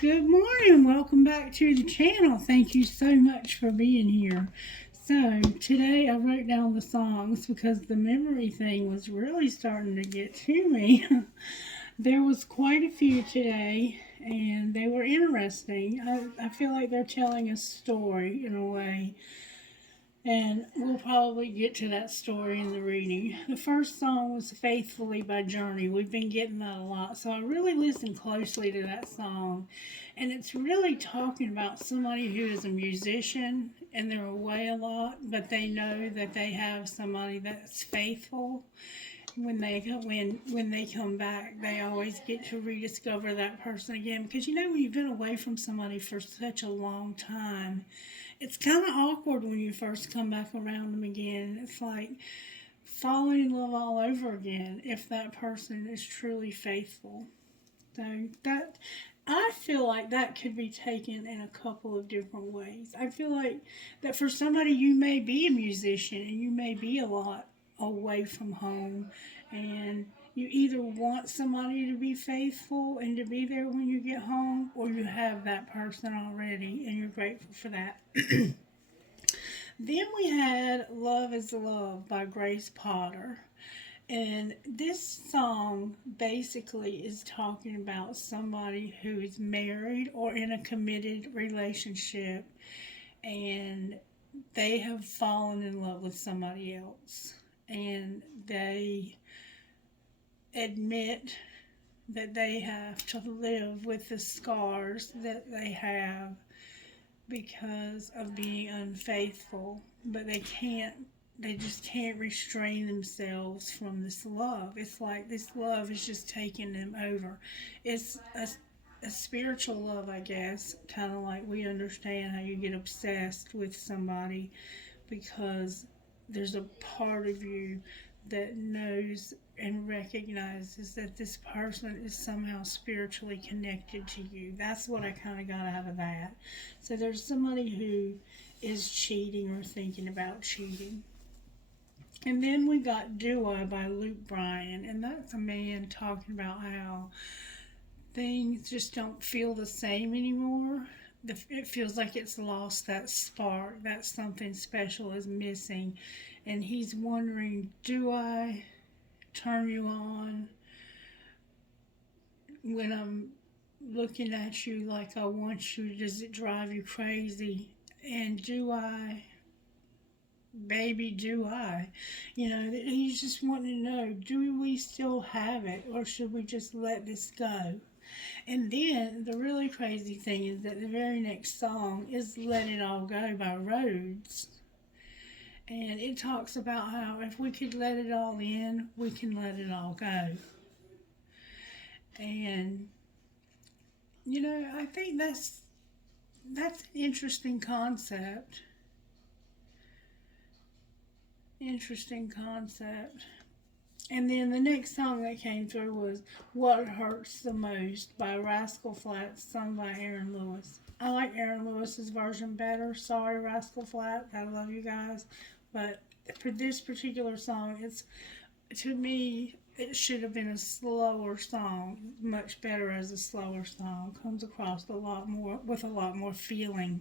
Good morning. Welcome back to the channel. Thank you so much for being here. So, today I wrote down the songs because the memory thing was really starting to get to me. There was quite a few today, and they were interesting. I feel like they're telling a story in a way, and we'll probably get to that story in the reading. The first song was Faithfully by Journey. We've been getting that a lot, so I really listened closely to that song. And it's really talking about somebody who is a musician and they're away a lot, but they know that they have somebody that's faithful. When they come back, they always get to rediscover that person again. Because when you've been away from somebody for such a long time, it's kind of awkward when you first come back around them again. It's like falling in love all over again if that person is truly faithful. So that I feel like that could be taken in a couple of different ways. I feel like that for somebody, you may be a musician and you may be a lot away from home, and you either want somebody to be faithful and to be there when you get home, or you have that person already and you're grateful for that. Then we had Love is Love by Grace Potter. And this song basically is talking about somebody who is married or in a committed relationship, and they have fallen in love with somebody else. And they admit that they have to live with the scars that they have because of being unfaithful, but they just can't restrain themselves from this love. It's like this love is just taking them over. It's a spiritual love, I guess, kind of like we understand how you get obsessed with somebody because there's a part of you that knows and recognizes that this person is somehow spiritually connected to you. That's what I kind of got out of that. So there's somebody who is cheating or thinking about cheating. And then we got Do I by Luke Bryan, and that's a man talking about how things just don't feel the same anymore. It feels like it's lost that spark, that something special is missing. And he's wondering, do I turn you on when I'm looking at you like I want you? Does it drive you crazy? And do I, baby, do I? He's just wanting to know, do we still have it or should we just let this go? And then the really crazy thing is that the very next song is Let It All Go by Rhodes. And it talks about how if we could let it all in, we can let it all go. And I think that's an interesting concept. Interesting concept. And then the next song that came through was What Hurts the Most by Rascal Flatts, sung by Aaron Lewis. I like Aaron Lewis's version better. Sorry, Rascal Flatts. I love you guys. But for this particular song, to me, it should have been a slower song, much better as a slower song. Comes across a lot more with a lot more feeling.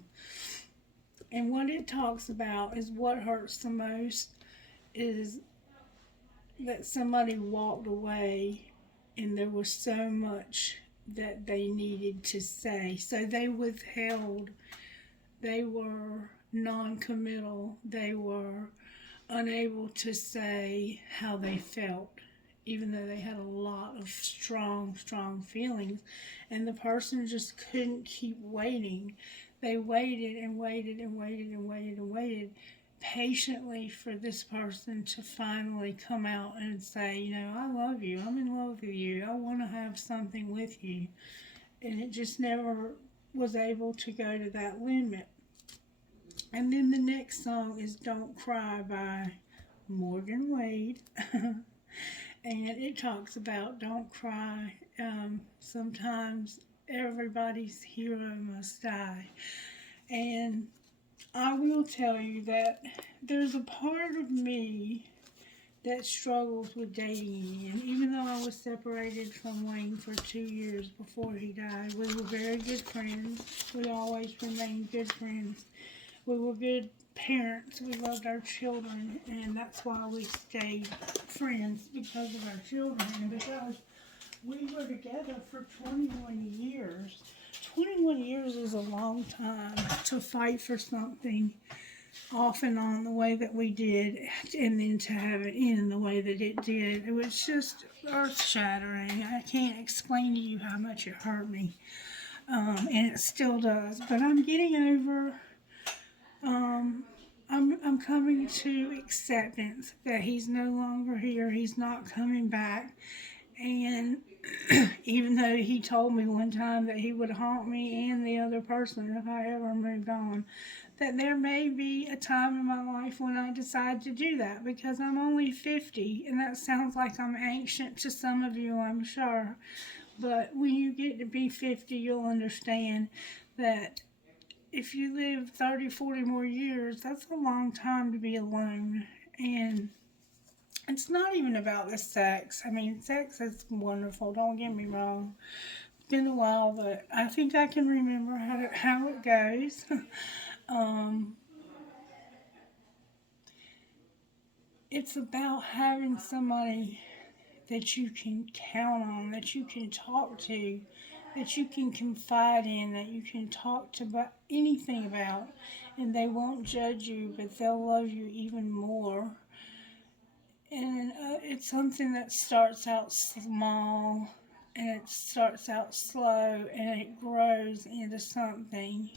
And what it talks about is what hurts the most is that somebody walked away and there was so much that they needed to say. So they withheld, they were non committal, they were unable to say how they felt, even though they had a lot of strong, strong feelings. And the person just couldn't keep waiting. They waited and waited and waited and waited and waited patiently for this person to finally come out and say, I love you, I'm in love with you, I want to have something with you. And it just never was able to go to that limit. And then the next song is Don't Cry by Morgan Wade. And it talks about don't cry. Sometimes everybody's hero must die. And I will tell you that there's a part of me that struggles with dating again. Even though I was separated from Wayne for 2 years before he died, we were very good friends. We always remained good friends. We were good parents. We loved our children, and that's why we stayed friends, because of our children and because we were together for 21 years. 21 years is a long time to fight for something off and on the way that we did, and then to have it end the way that it did. It was just earth-shattering. I can't explain to you how much it hurt me, and it still does. But I'm getting over. I'm coming to acceptance that he's no longer here. He's not coming back, and even though he told me one time that he would haunt me and the other person if I ever moved on, that there may be a time in my life when I decide to do that, because I'm only 50, and that sounds like I'm ancient to some of you, I'm sure. But when you get to be 50, you'll understand that if you live 30, 40 more years, that's a long time to be alone. And it's not even about the sex. I mean, sex is wonderful, don't get me wrong. It's been a while, but I think I can remember how it goes. It's about having somebody that you can count on, that you can talk to, that you can confide in, that you can talk to about anything about, and they won't judge you, but they'll love you even more. And it's something that starts out small, and it starts out slow, and it grows into something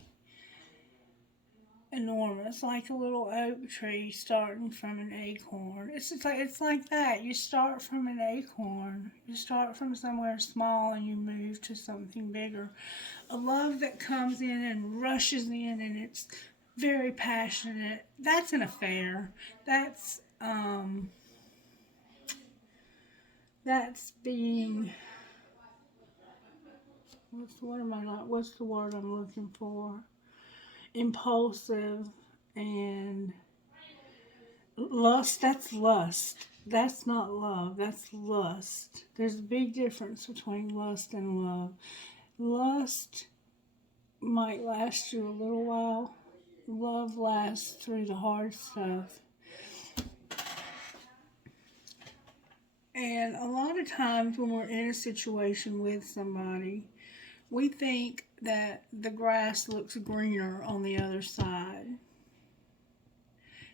enormous, like a little oak tree starting from an acorn. It's like that. You start from an acorn. You start from somewhere small and you move to something bigger. A love that comes in and rushes in and it's very passionate. That's an affair. That's being, what's the word I'm looking for? Impulsive. And lust, that's lust. That's not love, that's lust. There's a big difference between lust and love. Lust might last you a little while. Love lasts through the hard stuff. And a lot of times when we're in a situation with somebody, we think that the grass looks greener on the other side.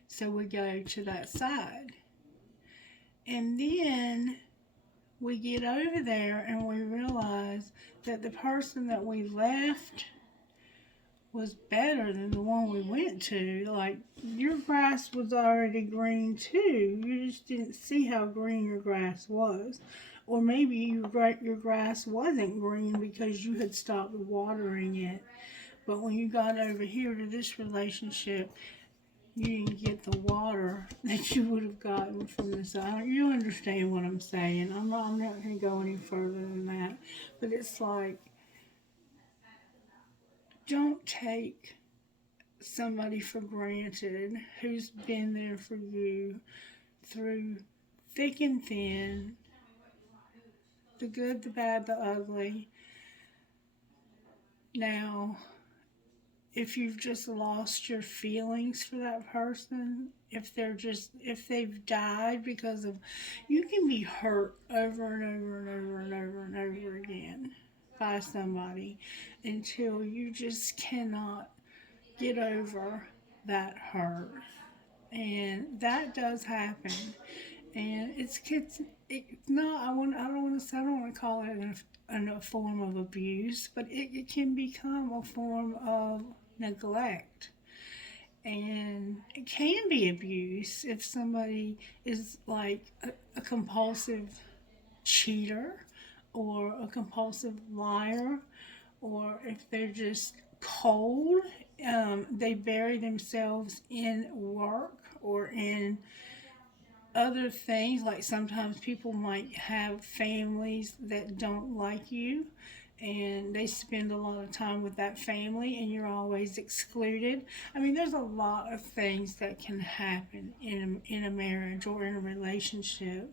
So we go to that side. And then we get over there and we realize that the person that we left was better than the one we went to. Like, your grass was already green too. You just didn't see how green your grass was. Or maybe your grass wasn't green because you had stopped watering it. But when you got over here to this relationship, you didn't get the water that you would have gotten from the side. You understand what I'm saying. I'm not going to go any further than that. But it's like, don't take somebody for granted who's been there for you through thick and thin, the good, the bad, the ugly. Now, if you've just lost your feelings for that person, if they've died because of, you can be hurt over and over and over and over and over again by somebody until you just cannot get over that hurt. And that does happen. And it's not, I don't want to call it a form of abuse, but it can become a form of neglect. And it can be abuse if somebody is like a compulsive cheater or a compulsive liar, or if they're just cold, they bury themselves in work or in other things. Like sometimes people might have families that don't like you and they spend a lot of time with that family, and you're always excluded. I mean, there's a lot of things that can happen in a marriage or in a relationship,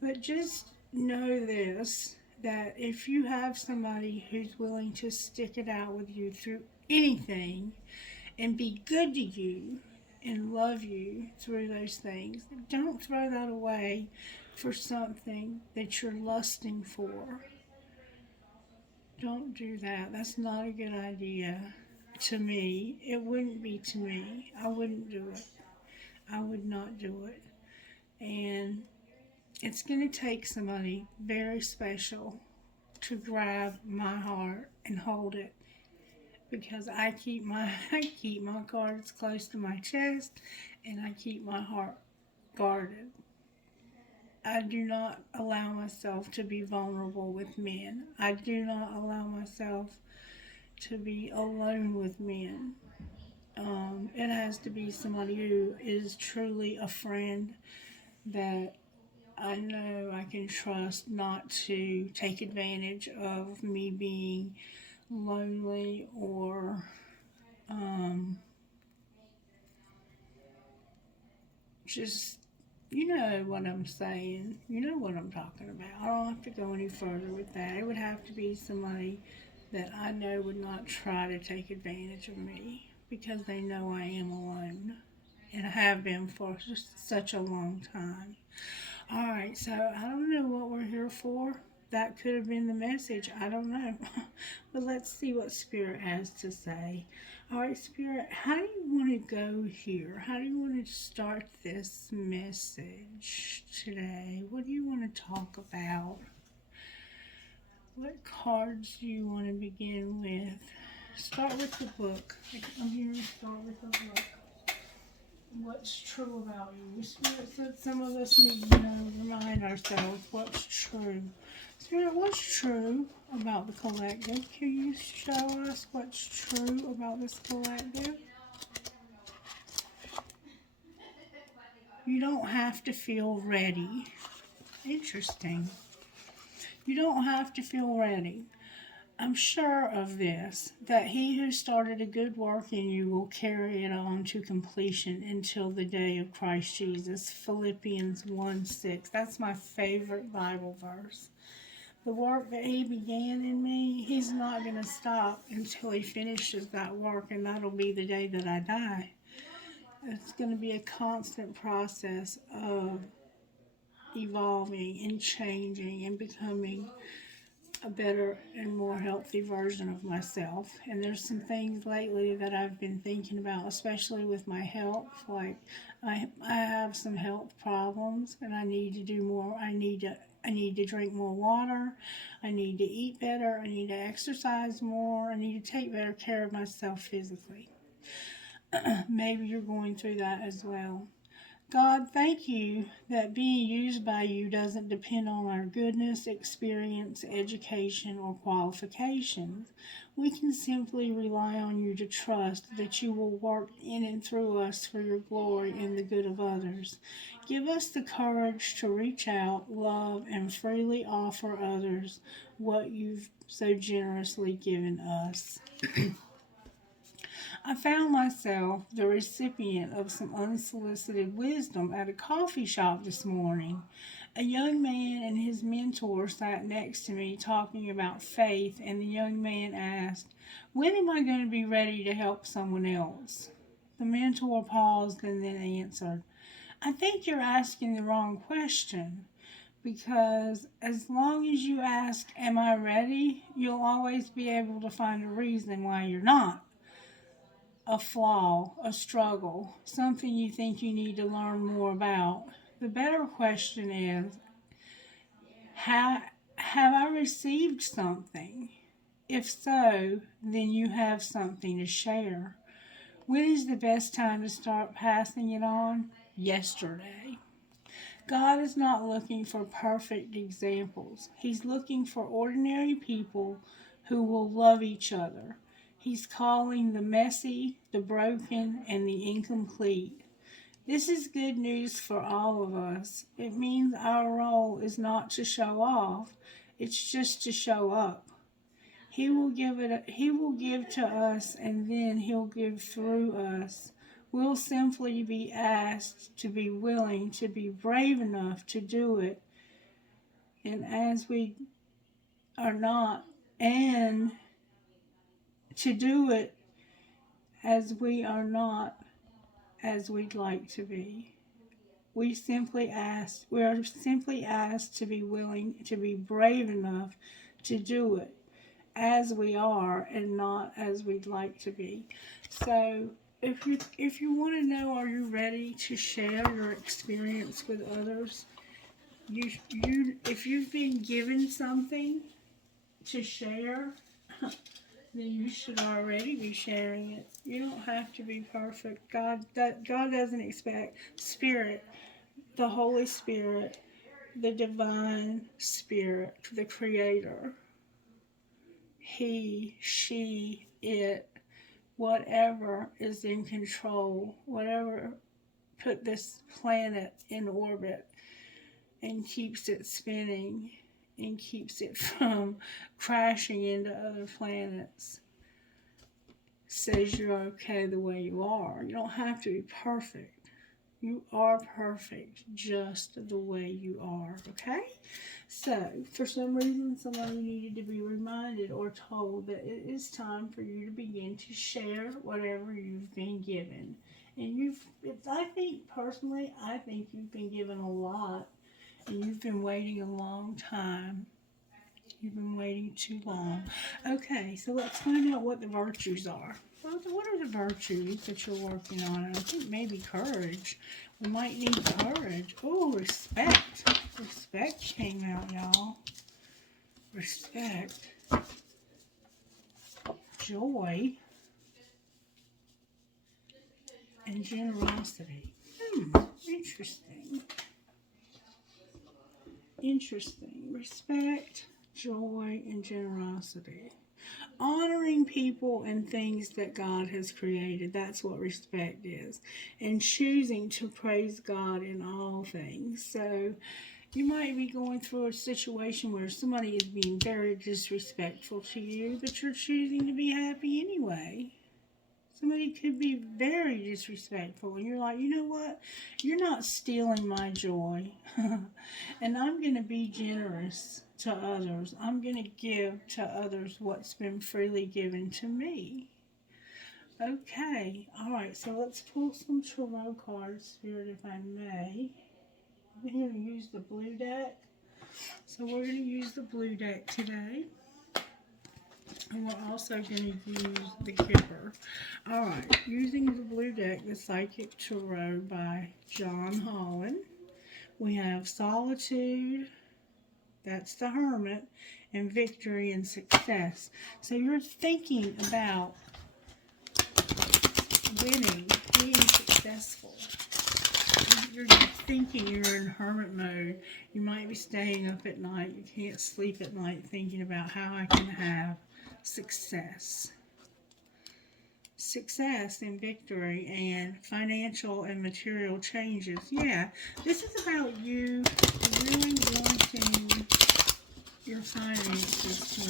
but just know this, that if you have somebody who's willing to stick it out with you through anything and be good to you and love you through those things, don't throw that away for something that you're lusting for. Don't do that. That's not a good idea to me. It wouldn't be to me. I wouldn't do it. I would not do it. And it's going to take somebody very special to grab my heart and hold it, because I keep my cards close to my chest, and I keep my heart guarded. I do not allow myself to be vulnerable with men. I do not allow myself to be alone with men. It has to be somebody who is truly a friend that I know I can trust not to take advantage of me being lonely or just, you know what I'm saying. You know what I'm talking about. I don't have to go any further with that. It would have to be somebody that I know would not try to take advantage of me, because they know I am alone and have been for such a long time. All right, so I don't know what we're here for. That could have been the message. I don't know. But let's see what Spirit has to say. All right, Spirit, how do you want to go here? How do you want to start this message today? What do you want to talk about? What cards do you want to begin with? Start with the book. I'm here to start with the book. What's true about you? Spirit said some of us need to remind ourselves what's true. Spirit, what's true about the collective? Can you show us what's true about this collective? You don't have to feel ready. Interesting. You don't have to feel ready. I'm sure of this, that he who started a good work in you will carry it on to completion until the day of Christ Jesus. Philippians 1:6. That's my favorite Bible verse. The work that he began in me, he's not going to stop until he finishes that work, and that'll be the day that I die. It's going to be a constant process of evolving and changing and becoming a better and more healthy version of myself. And there's some things lately that I've been thinking about, especially with my health. Like I have some health problems, and I need to do more. I need to drink more water. I need to eat better. I need to exercise more. I need to take better care of myself physically. Maybe you're going through that as well. God, thank you that being used by you doesn't depend on our goodness, experience, education, or qualifications. We can simply rely on you to trust that you will work in and through us for your glory and the good of others. Give us the courage to reach out, love, and freely offer others what you've so generously given us. I found myself the recipient of some unsolicited wisdom at a coffee shop this morning. A young man and his mentor sat next to me talking about faith, and the young man asked, "When am I going to be ready to help someone else?" The mentor paused and then answered, "I think you're asking the wrong question. Because as long as you ask, 'Am I ready?' you'll always be able to find a reason why you're not. A flaw, a struggle, something you think you need to learn more about. The better question is, have I received something? If so, then you have something to share. When is the best time to start passing it on? Yesterday." God is not looking for perfect examples. He's looking for ordinary people who will love each other. He's calling the messy, the broken, and the incomplete. This is good news for all of us. It means our role is not to show off, it's just to show up. He will give to us, and then He'll give through us. We'll simply be asked to be willing, to be brave enough to do it. And as we are not, and to do it as we are not as we'd like to be. We are simply asked to be willing, to be brave enough to do it as we are and not as we'd like to be. So if you want to know, are you ready to share your experience with others? If you've been given something to share, then you should already be sharing it. You don't have to be perfect. God doesn't expect Spirit, the Holy Spirit, the divine Spirit, the Creator. He, she, it, whatever is in control, whatever put this planet in orbit and keeps it spinning and keeps it from crashing into other planets, says you're okay the way you are. You don't have to be perfect. You are perfect just the way you are, okay? So, for some reason, somebody needed to be reminded or told that it is time for you to begin to share whatever you've been given. And I think you've been given a lot, and you've been waiting a long time. You've been waiting too long. Okay, so let's find out what the virtues are. What are the virtues that you're working on? I think maybe courage. We might need courage. Oh, respect. Respect came out, y'all. Respect. Joy. And generosity. Interesting. Interesting. Respect, joy, and generosity. Honoring people and things that God has created. That's what respect is. And choosing to praise God in all things. So you might be going through a situation where somebody is being very disrespectful to you, but you're choosing to be happy anyway. Somebody could be very disrespectful, and you're like, you know what? You're not stealing my joy. And I'm going to be generous to others. I'm going to give to others what's been freely given to me. Okay, all right, so let's pull some tarot cards, Spirit, if I may. I'm going to use the blue deck. So we're going to use the blue deck today. And we're also going to use the Kipper. Alright, using the blue deck, the Psychic Tarot by John Holland. We have Solitude, that's the Hermit, and Victory and Success. So you're thinking about winning, being successful. You're thinking you're in hermit mode. You might be staying up at night. You can't sleep at night thinking about how I can have success and victory and financial and material changes. Yeah, this is about you really wanting your finances to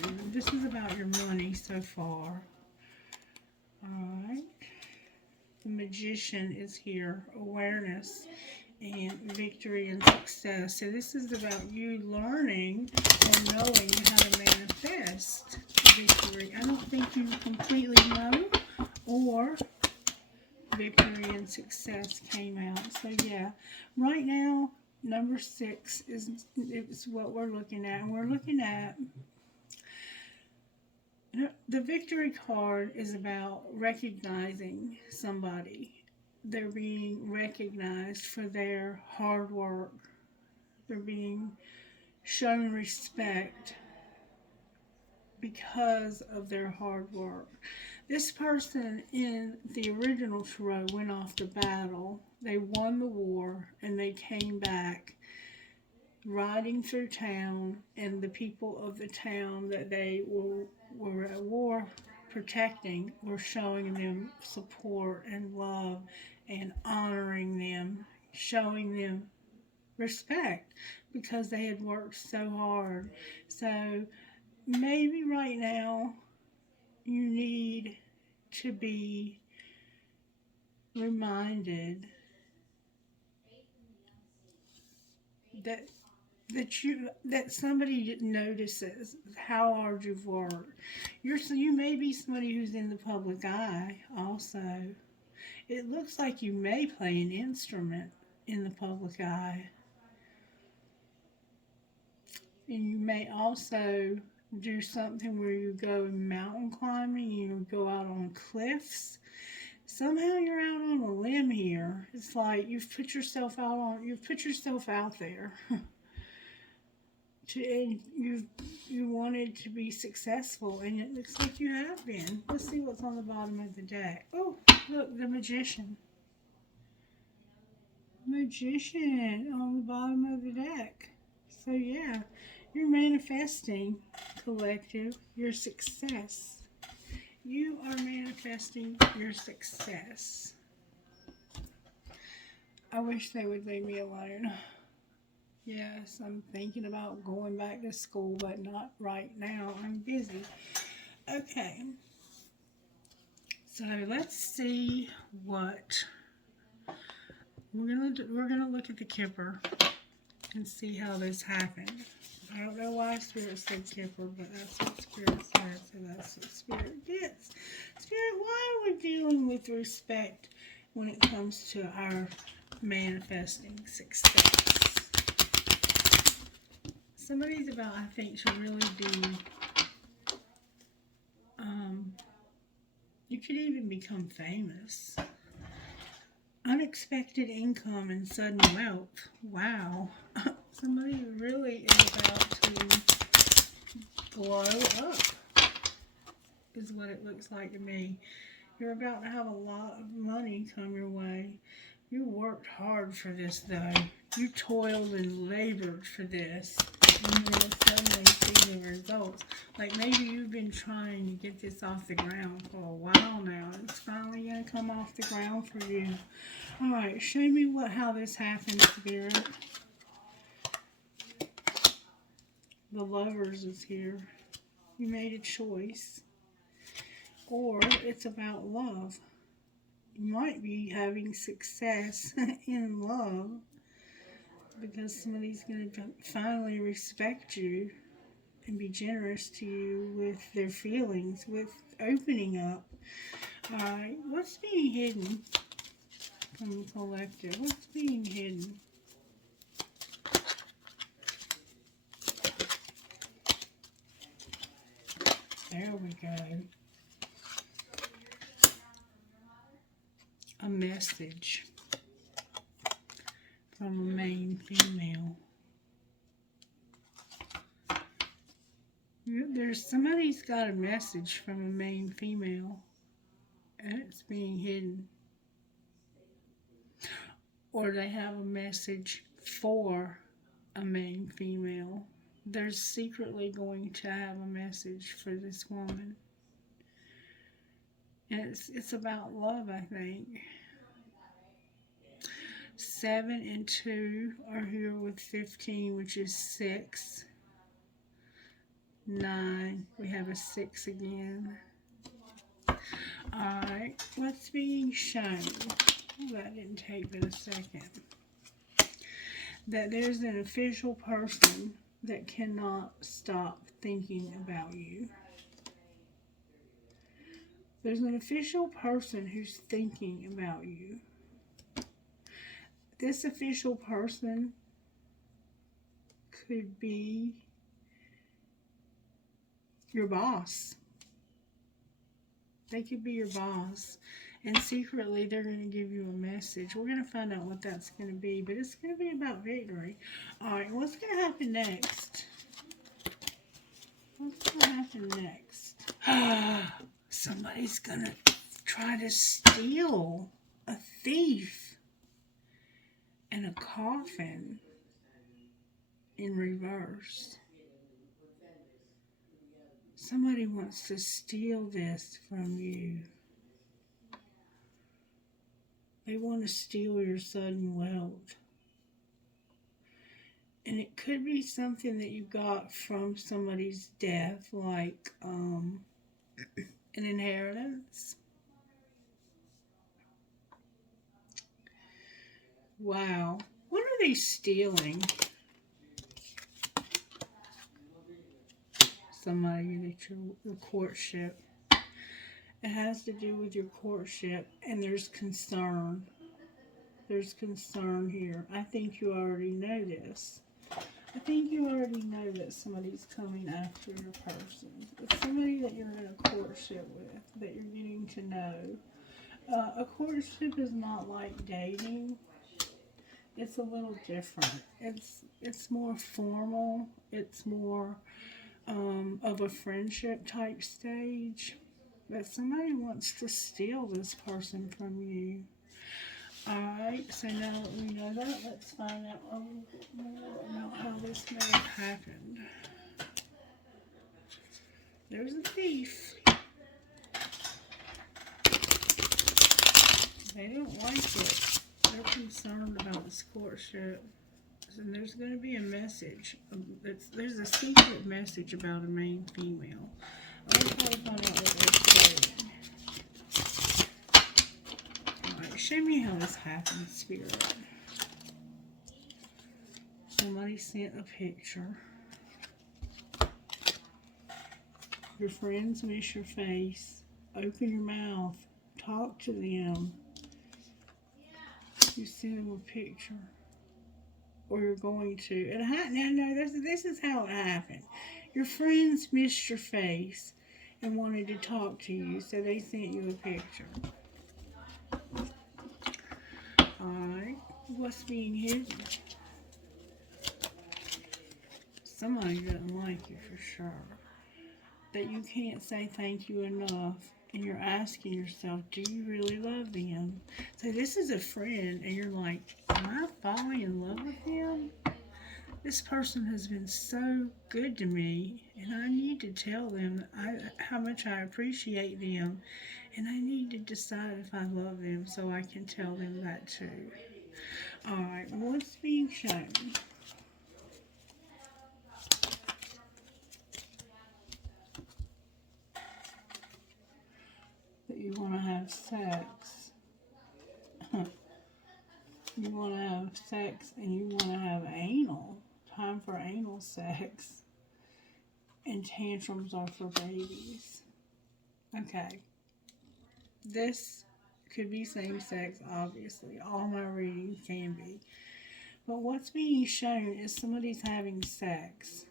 improve. This is about your money so far. Alright. The Magician is here. Awareness and victory and success. So this is about you learning and knowing how to manifest victory. I don't think you completely know, or victory and success came out. So yeah, right now number 6 is what we're looking at, and we're looking at the victory card is about recognizing somebody. They're being recognized for their hard work. They're being shown respect because of their hard work. This person in the original tarot went off to battle. They won the war and they came back riding through town, and the people of the town that they were at war protecting were showing them support and love and honoring them, showing them respect because they had worked so hard. So maybe right now you need to be reminded that that somebody notices how hard you've worked. You may be somebody who's in the public eye also. It looks like you may play an instrument in the public eye. And you may also do something where you go mountain climbing, you go out on cliffs. Somehow you're out on a limb here. It's like you've put yourself out there. And you wanted to be successful, and it looks like you have been. Let's see what's on the bottom of the deck. Oh, look, the magician. Magician on the bottom of the deck. So yeah, you're manifesting, collective, your success. You are manifesting your success. I wish they would leave me alone. Yes, I'm thinking about going back to school, but not right now. I'm busy. Okay. So let's see what we're gonna look at the Kipper and see how this happened. I don't know why Spirit said Kipper, but that's what Spirit said, so that's what Spirit gets. Spirit, why are we dealing with respect when it comes to our manifesting success? Somebody's about, I think, to really be, you could even become famous. Unexpected income and sudden wealth. Wow. Somebody really is about to blow up, is what it looks like to me. You're about to have a lot of money come your way. You worked hard for this, though. You toiled and labored for this. And you're going to suddenly see the results. Like maybe you've been trying to get this off the ground for a while now. It's finally going to come off the ground for you. Alright, show me how this happened, Spirit. The Lovers is here. You made a choice. Or it's about love. You might be having success in love because somebody's going to finally respect you and be generous to you with their feelings, with opening up. Alright, what's being hidden from the collective? What's being hidden? There we go. A message from a main female. Somebody's got a message from a main female, and it's being hidden. Or they have a message for a main female. They're secretly going to have a message for this woman. And it's about love, I think. 7 and 2 are here with 15, which is 6. 9, we have a 6 again. Alright, what's being shown? Oh, that didn't take but a second. That there's an official person that cannot stop thinking about you. There's an official person who's thinking about you. This official person could be your boss. They could be your boss. And secretly, they're going to give you a message. We're going to find out what that's going to be. But it's going to be about victory. Alright, what's going to happen next? What's going to happen next? Somebody's going to try to steal. A thief. And a coffin. In reverse. Somebody wants to steal this from you. They want to steal your sudden wealth. And it could be something that you got from somebody's death, like an inheritance. Wow. What are they stealing? Somebody that your courtship. It has to do with your courtship, and there's concern. There's concern here. I think you already know this. I think you already know that somebody's coming after your person. It's somebody that you're in a courtship with, that you're getting to know. A courtship is not like dating. It's a little different. It's more formal. It's more of a friendship type stage. But somebody wants to steal this person from you. Alright, so now that we know that, let's find out a little bit more about how this may have happened. There's a thief. They don't like it. They're concerned about this courtship. And there's going to be a message. There's a secret message about a main female. I want to try to find out what they're saying. Alright, show me how this happened, Spirit. Somebody sent a picture. Your friends miss your face. Open your mouth. Talk to them. You send them a picture. Or you're going to. No, this is how it happened. Your friends missed your face and wanted to talk to you, so they sent you a picture. Alright. What's being hidden? Somebody doesn't like you for sure. That you can't say thank you enough. And you're asking yourself, do you really love them? So this is a friend, and you're like, am I falling in love with them? This person has been so good to me, and I need to tell them how much I appreciate them, and I need to decide if I love them so I can tell them that too. Alright, what's being shown? That you want to have sex. You want to have sex and you want to have anal. Time for anal sex. And tantrums are for babies. Okay. This could be same sex, obviously. All my readings can be. But what's being shown is somebody's having sex.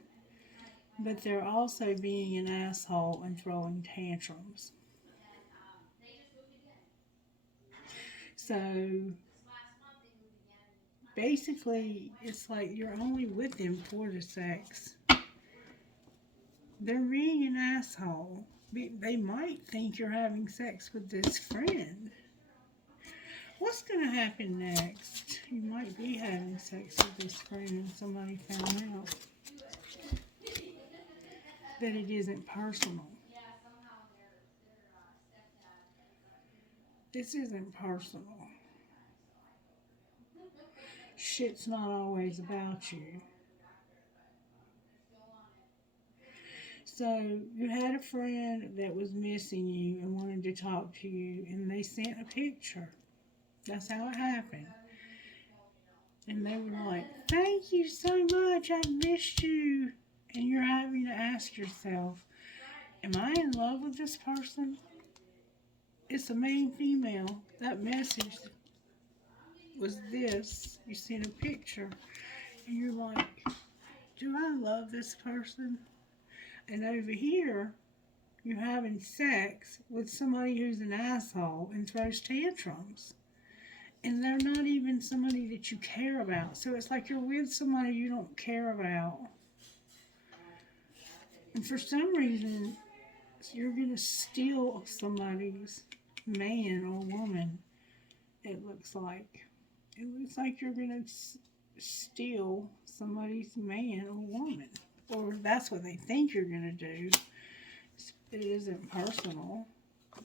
But they're also being an asshole and throwing tantrums. So basically, it's like you're only with them for the sex. They're being an asshole. They might think you're having sex with this friend. What's going to happen next? You might be having sex with this friend and somebody found out that it isn't personal. This isn't personal. Shit's not always about you. So you had a friend that was missing you and wanted to talk to you, and they sent a picture. That's how it happened. And they were like, thank you so much, I missed you. And you're having to ask yourself, am I in love with this person? It's a main female. That message was this. You sent a picture, and you're like, do I love this person? And over here, you're having sex with somebody who's an asshole and throws tantrums. And they're not even somebody that you care about. So it's like you're with somebody you don't care about. And for some reason, you're going to steal somebody's man or woman, it looks like. It looks like you're going to steal somebody's man or woman. Or that's what they think you're going to do. It isn't personal.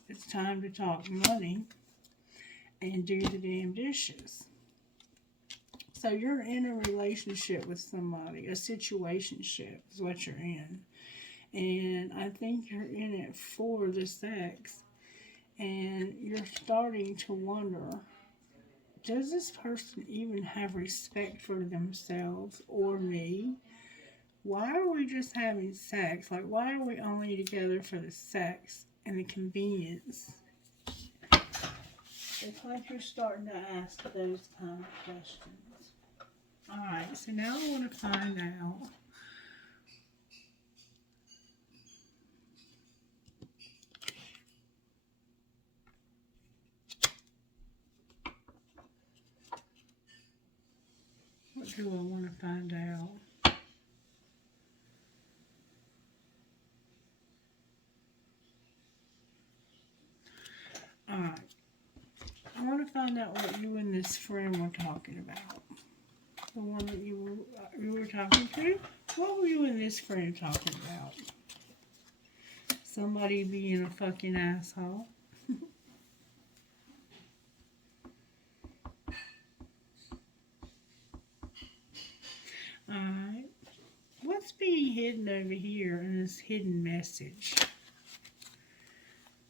It's time to talk money and do the damn dishes. So you're in a relationship with somebody, a situationship is what you're in. And I think you're in it for the sex. And you're starting to wonder, does this person even have respect for themselves or me? Why are we just having sex? Like, why are we only together for the sex and the convenience? It's like you're starting to ask those kind of questions. Alright, so now I want to find out what do I want to find out? Alright, I want to find out what you and this friend were talking about. The one that you were talking to? What were you and this friend talking about? Somebody being a fucking asshole. Alright. What's being hidden over here in this hidden message?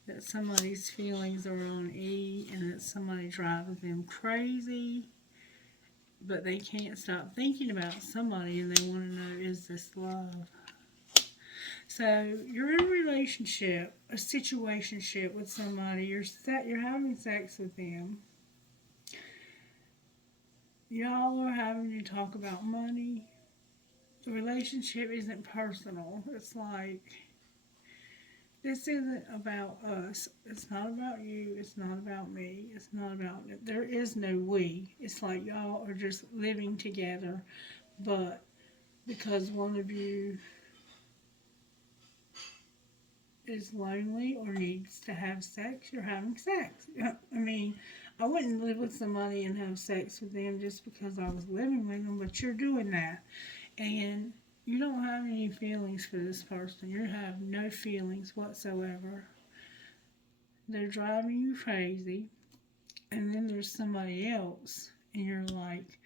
That somebody's feelings are on E and that somebody drives them crazy, but they can't stop thinking about somebody and they want to know, is this love? So you're in a relationship, a situationship with somebody. You're having sex with them. Y'all are having to talk about money. The relationship isn't personal. It's like, this isn't about us. It's not about you. It's not about me. It's not about, there is no we. It's like y'all are just living together, but because one of you is lonely or needs to have sex, you're having sex. I mean, I wouldn't live with somebody and have sex with them just because I was living with them, but you're doing that. And you don't have any feelings for this person. You have no feelings whatsoever. They're driving you crazy. And then there's somebody else. And you're like,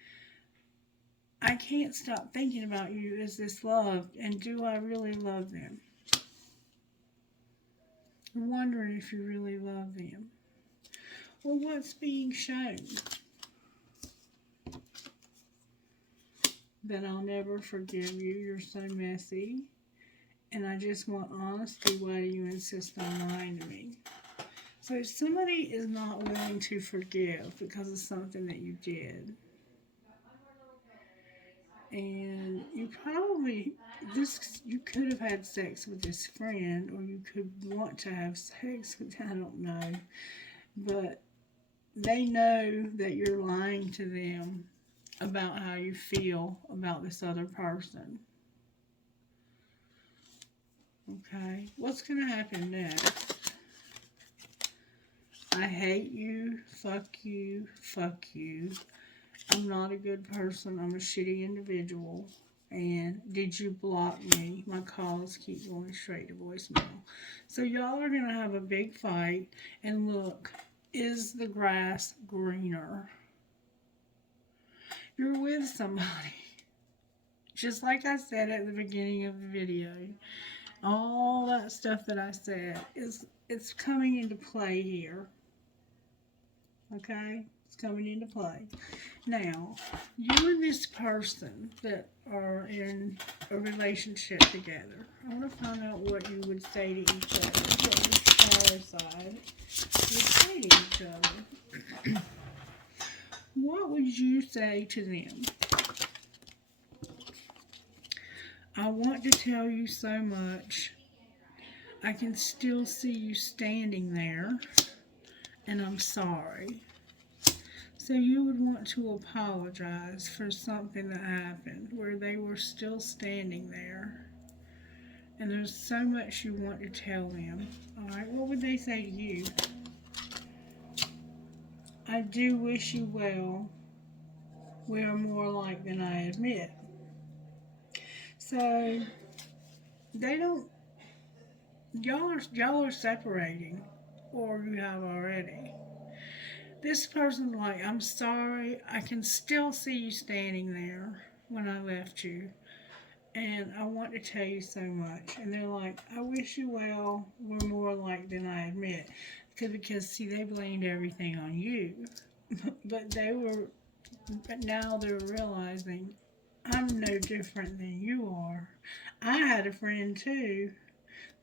I can't stop thinking about you. Is this love? And do I really love them? You're wondering if you really love them. Well, what's being shown? That I'll never forgive you. You're so messy. And I just want honesty. Why do you insist on lying to me? So if somebody is not willing to forgive because of something that you did, and you probably, you could have had sex with this friend, or you could want to have sex with, I don't know, but they know that you're lying to them about how you feel about this other person. Okay, what's going to happen next? I hate you, fuck you, fuck you. I'm not a good person. I'm a shitty individual. And did you block me? My calls keep going straight to voicemail. So y'all are going to have a big fight. And look, is the grass greener? You're with somebody. Just like I said at the beginning of the video. All that stuff that I said, it's coming into play here. Okay? It's coming into play. Now, you and this person that are in a relationship together, I want to find out what you would say to each other. What the star side would say to each other. What would you say to them? I want to tell you so much. I can still see you standing there, and I'm sorry. So you would want to apologize for something that happened where they were still standing there. And there's so much you want to tell them. Alright, what would they say to you? I do wish you well. We are more alike than I admit. So they don't, y'all are separating, or you have already. This person's like, I'm sorry, I can still see you standing there when I left you, and I want to tell you so much. And they're like, I wish you well. We're more alike than I admit. Because see, they blamed everything on you. But now they're realizing I'm no different than you are. I had a friend too.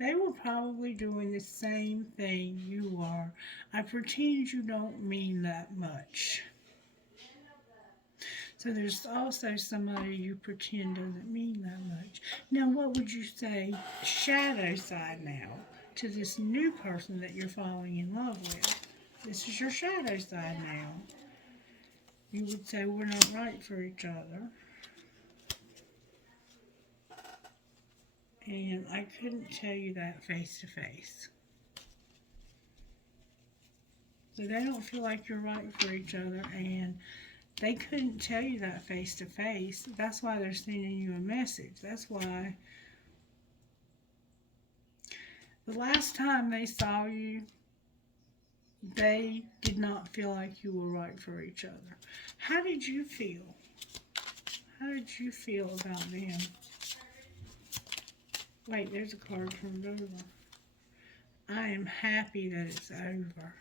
They were probably doing the same thing you are. I pretend you don't mean that much. So there's also somebody you pretend doesn't mean that much. Now, what would you say, shadow side now, to this new person that you're falling in love with? This is your shadow side now. You would say we're not right for each other. And I couldn't tell you that face to face. So they don't feel like you're right for each other, and they couldn't tell you that face to face. That's why they're sending you a message. That's why the last time they saw you, they did not feel like you were right for each other. How did you feel? How did you feel about them? Wait, there's a card from over. I am happy that it's over.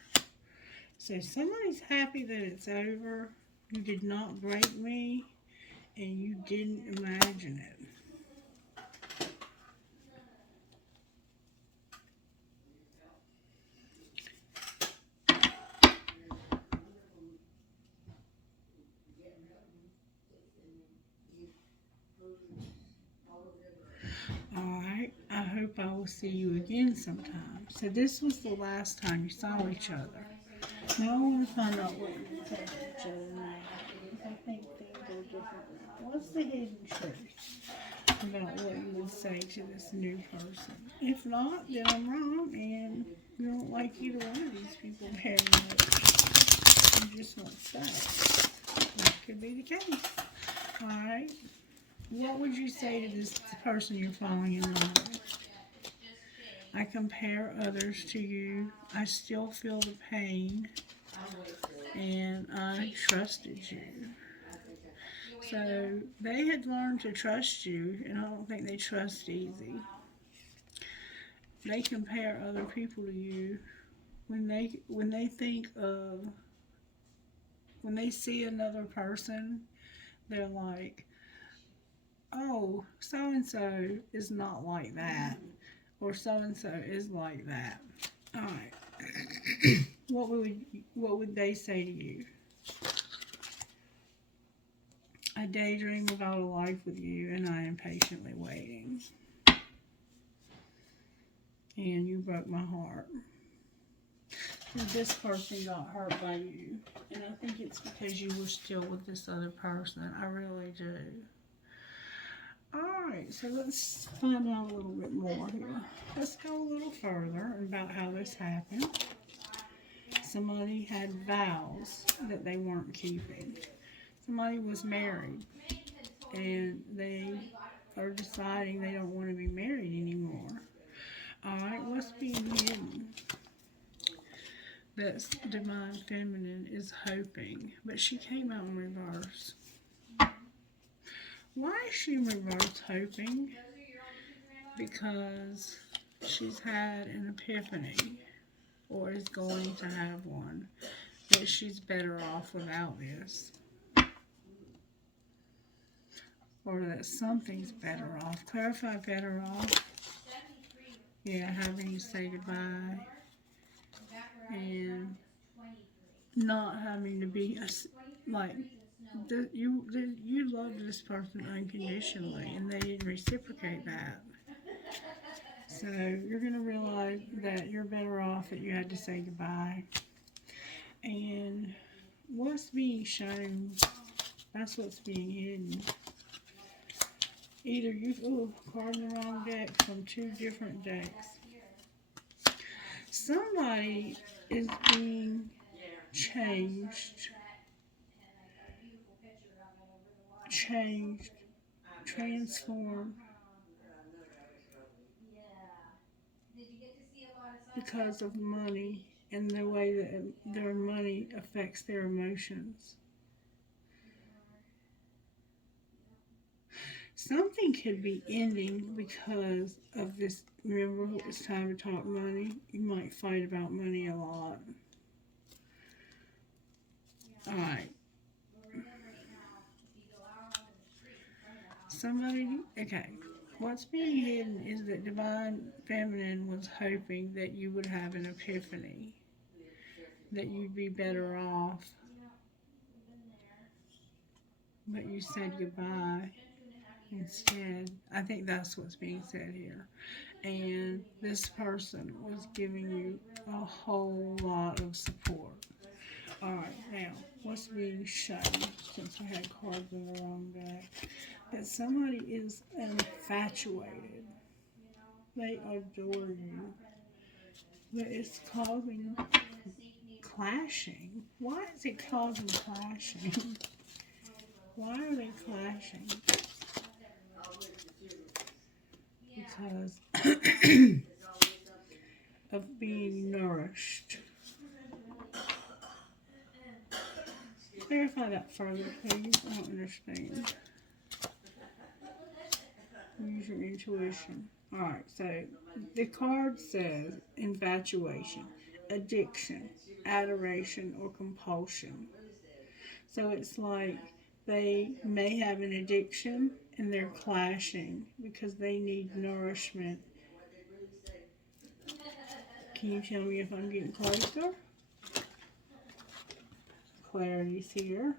So somebody's happy that it's over. You did not break me, and you didn't imagine it. Alright, I hope I will see you again sometime. So this was the last time you saw each other. Now I want to find out what you would say to each other now. Because I think things are different now. What's the hidden truth about what you would say to this new person? If not, then I'm wrong and you don't like either one of these people very much. You just want sex. That could be the case. Alright. What would you say to this person you're falling in love with? I compare others to you. I still feel the pain. And I trusted you. So they had learned to trust you, and I don't think they trust easy. They compare other people to you when they think of when they see another person, they're like, oh, so and so is not like that, or so and so is like that. All right. What would they say to you? I daydream about a life with you, and I am patiently waiting. And you broke my heart. And this person got hurt by you, and I think it's because you were still with this other person. I really do. Alright, so let's find out a little bit more here. Let's go a little further about how this happened. Somebody had vows that they weren't keeping. Somebody was married, and they are deciding they don't want to be married anymore. Alright, what's being hidden? That divine feminine is hoping, but she came out in reverse. Why is she in reverse hoping? Because she's had an epiphany, or is going to have one, that she's better off without this. Or that something's better off. Clarify better off. Yeah, having to say goodbye. And not having to be like you loved this person unconditionally, and they didn't reciprocate that. So you're gonna realize that you're better off that you had to say goodbye. And what's being shown, that's what's being hidden. Either card in the wrong deck from two different decks. Somebody is being changed, transformed because of money. and the way that their money affects their emotions. Something could be ending because of this. Remember, it's time to talk money. You might fight about money a lot. Alright. Somebody, okay. What's being hidden is that Divine Feminine was hoping that you would have an epiphany, that you'd be better off, but you said goodbye instead. I think that's what's being said here. And this person was giving you a whole lot of support. Alright, now, what's being shown, since I had cards in the wrong deck, that somebody is infatuated. They adore you. But it's causing clashing. Why is it causing clashing? Why are they clashing? Because of being nourished. Clarify that further, please. I don't understand. Use your intuition. Alright, so the card says infatuation, addiction, adoration, or compulsion. So it's like they may have an addiction and they're clashing because they need nourishment. Can you tell me if I'm getting closer? Clarity's here.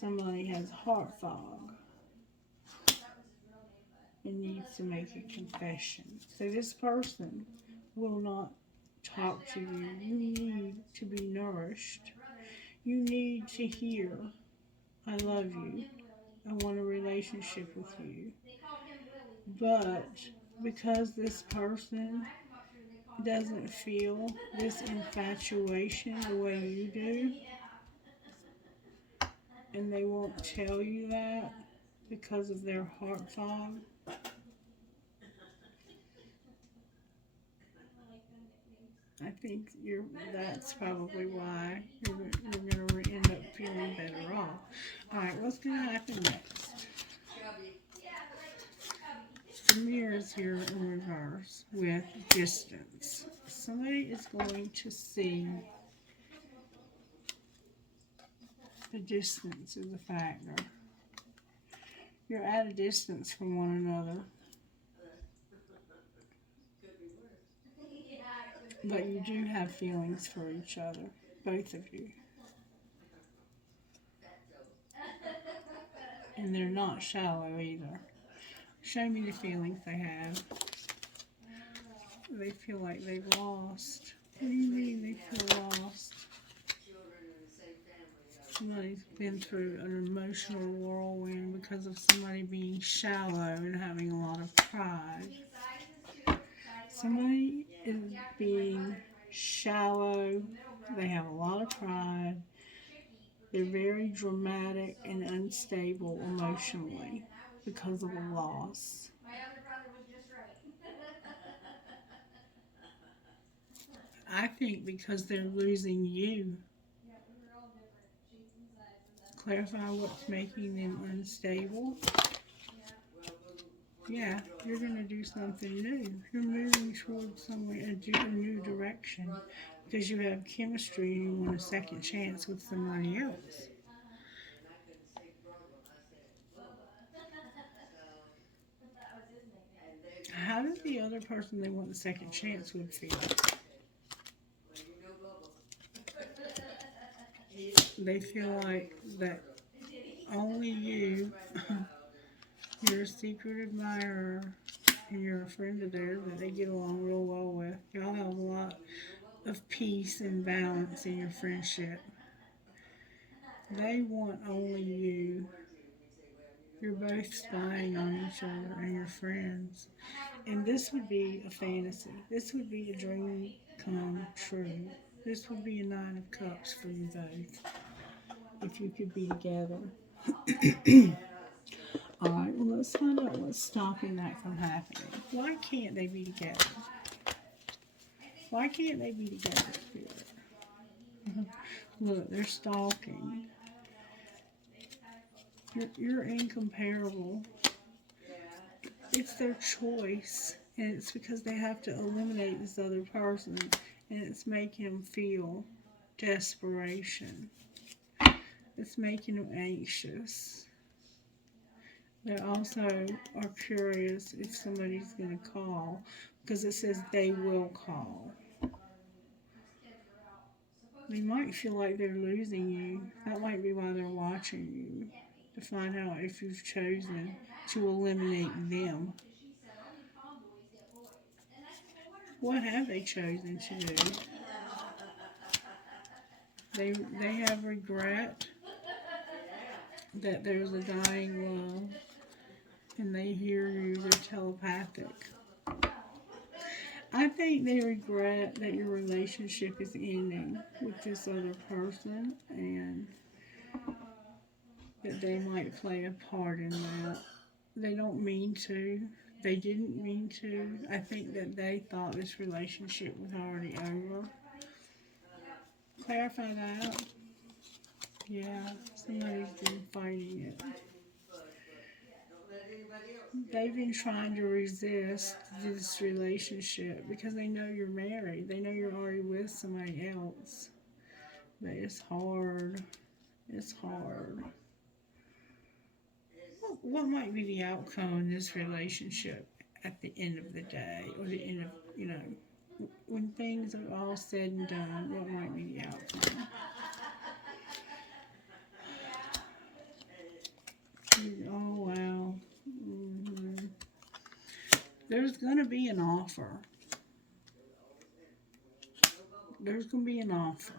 Somebody has heart fog and needs to make a confession. So this person will not talk to you. You need to be nourished. You need to hear, I love you. I want a relationship with you. But because this person doesn't feel this infatuation the way you do, and they won't tell you that because of their heart fog, I think that's probably why you're going to end up feeling better off. Alright, what's going to happen next? The mirror's here in reverse with distance. Somebody is going to see the distance is a factor. You're at a distance from one another. But you do have feelings for each other, both of you. And they're not shallow either. Show me the feelings they have. They feel like they've lost. What do you mean they feel lost? Somebody's been through an emotional whirlwind because of somebody being shallow and having a lot of pride. Somebody is being shallow. They have a lot of pride. They're very dramatic and unstable emotionally because of a loss. I think because they're losing you. Clarify what's making them unstable. Yeah, you're going to do something new. You're moving towards somewhere, a new direction because you have chemistry and you want a second chance with somebody else. How did the other person they want the second chance would feel? They feel like that only you, you're a secret admirer, and you're a friend of theirs that they get along real well with. Y'all have a lot of peace and balance in your friendship. They want only you. You're both spying on each other and your friends. And this would be a fantasy. This would be a dream come true. This would be a 9 of Cups for you both if you could be together. Alright, well, let's find out what's stopping that from happening. Why can't they be together? Why can't they be together, Spirit? Look, they're stalking. You're incomparable. It's their choice, and it's because they have to eliminate this other person, and it's making them feel desperation. It's making them anxious. They also are curious if somebody's going to call because it says they will call. They might feel like they're losing you. That might be why they're watching you, to find out if you've chosen to eliminate them. What have they chosen to do? They have regret that there's a dying love, and they hear you, they're telepathic. I think they regret that your relationship is ending with this other person, and that they might play a part in that. They don't mean to. They didn't mean to. I think that they thought this relationship was already over. Clarify that. Yeah, somebody's been fighting it. They've been trying to resist this relationship because they know you're married. They know you're already with somebody else. But it's hard. It's hard. What might be the outcome in this relationship at the end of the day, or the end of, when things are all said and done, what might be the outcome? Oh, wow. Mm-hmm. There's going to be an offer. There's going to be an offer.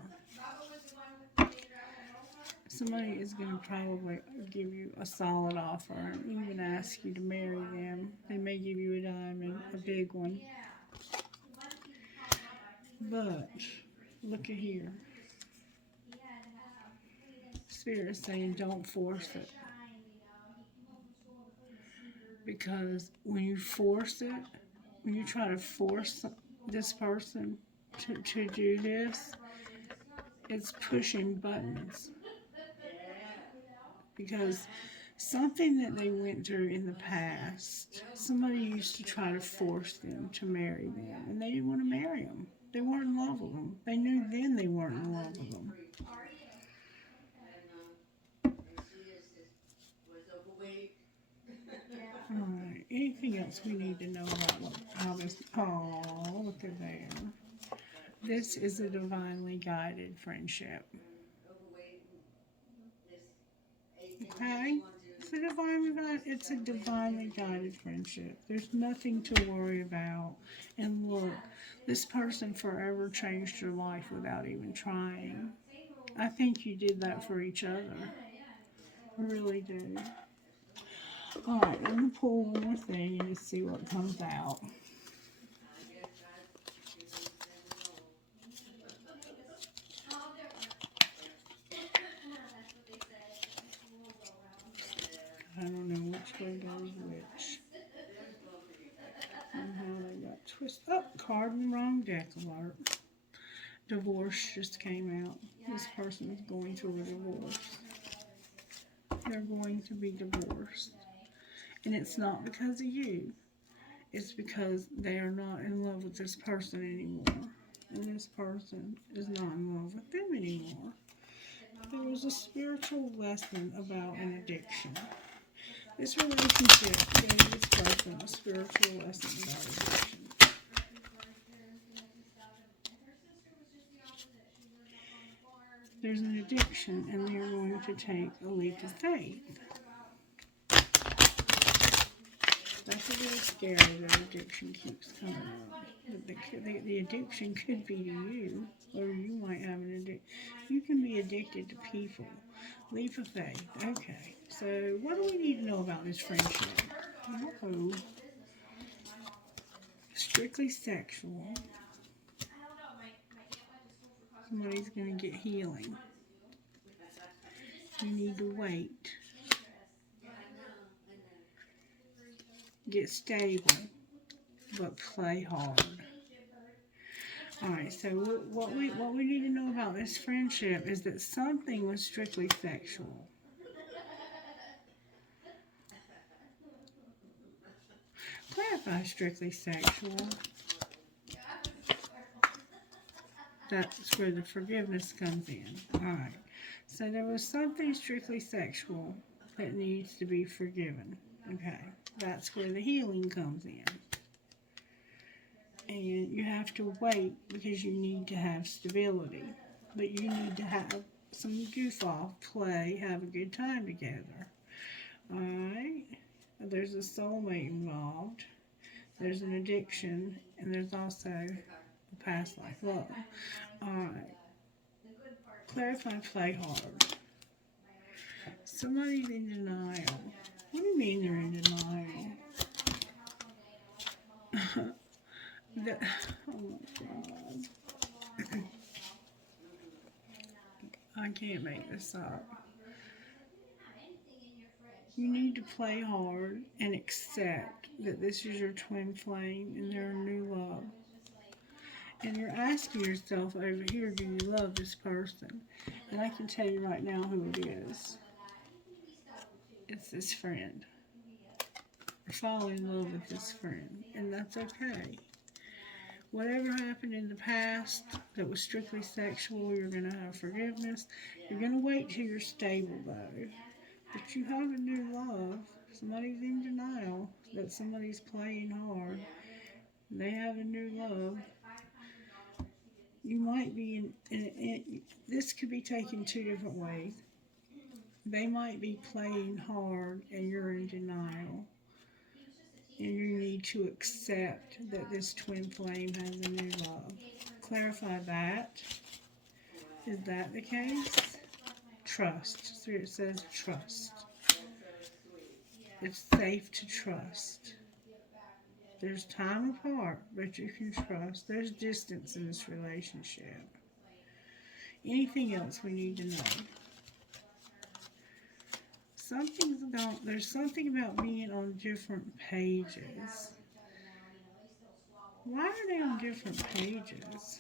Somebody is going to probably give you a solid offer and even ask you to marry them. They may give you a diamond, a big one. But, look at here. Spirit is saying don't force it. Because when you force it, when you try to force this person to do this, it's pushing buttons. Because something that they went through in the past, somebody used to try to force them to marry them, and they didn't want to marry them. They weren't in love with them. They knew then they weren't in love with them. Alright, anything else we need to know about how this, oh, look at there. This is a divinely guided friendship. Okay? It's a divinely guided friendship. There's nothing to worry about. And look, this person forever changed your life without even trying. I think you did that for each other. I really do. Alright, let me pull one more thing and just see what comes out. I don't know which way goes which. Somehow they got twisted. Oh, card in the wrong deck alert. Divorce just came out. This person is going through a divorce. They're going to be divorced. And it's not because of you. It's because they are not in love with this person anymore. And this person is not in love with them anymore. There was a spiritual lesson about an addiction. This relationship gave this person a spiritual lesson about addiction. There's an addiction, and they're going to take a leap of faith. That's a little scary that addiction keeps coming up. The addiction could be to you, or you might have an addiction. You can be addicted to people. Leap of faith. Okay, so what do we need to know about this friendship? Oh, strictly sexual. Somebody's going to get healing. You need to wait. Get stable, but play hard. Alright, so what we need to know about this friendship is that something was strictly sexual. Clarify strictly sexual. That's where the forgiveness comes in. Alright, so there was something strictly sexual that needs to be forgiven. Okay, that's where the healing comes in. And you have to wait because you need to have stability. But you need to have some goof off, play, have a good time together. Alright? There's a soulmate involved. There's an addiction. And there's also a past life love. Alright. Clarify, play hard. Somebody's in denial. What do you mean they're in denial? Oh my God. I can't make this up. You need to play hard and accept that this is your twin flame and they're a new love. And you're asking yourself over here, do you love this person? And I can tell you right now who it is. It's this friend. Or fall in love with this friend. And that's okay. Whatever happened in the past that was strictly sexual, you're going to have forgiveness. You're going to wait till you're stable, though. But you have a new love. Somebody's in denial that somebody's playing hard. They have a new love. You might be this could be taken two different ways. They might be playing hard and you're in denial. And you need to accept that this twin flame has a new love. Clarify that. Is that the case? Trust. So it says trust. It's safe to trust. There's time apart, but you can trust. There's distance in this relationship. Anything else we need to know? There's something about being on different pages. Why are they on different pages?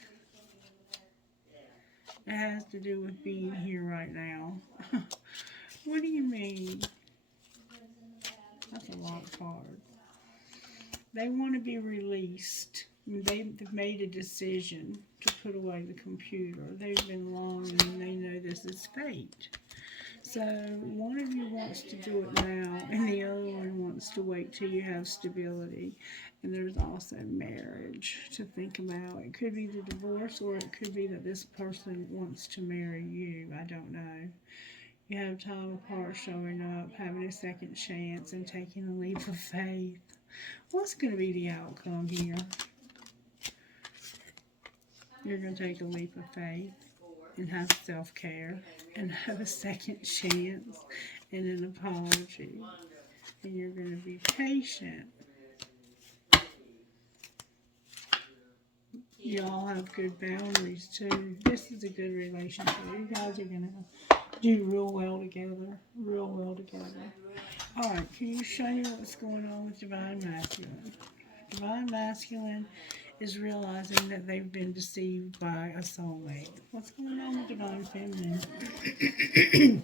It has to do with being here right now. What do you mean? That's a lot of cards. They want to be released. They've made a decision to put away the computer. They've been longing and they know this is fate. So one of you wants to do it now and the other one wants to wait till you have stability. And there's also marriage to think about. It could be the divorce or it could be that this person wants to marry you. I don't know. You have time apart, showing up, having a second chance, and taking a leap of faith. What's going to be the outcome here? You're going to take a leap of faith and have self-care and have a second chance and an apology. And you're going to be patient. Y'all have good boundaries too. This is a good relationship. You guys are going to do real well together. Real well together. Alright, can you show me what's going on with Divine Masculine? Divine Masculine is realizing that they've been deceived by a soulmate. What's going on with Divine Feminine?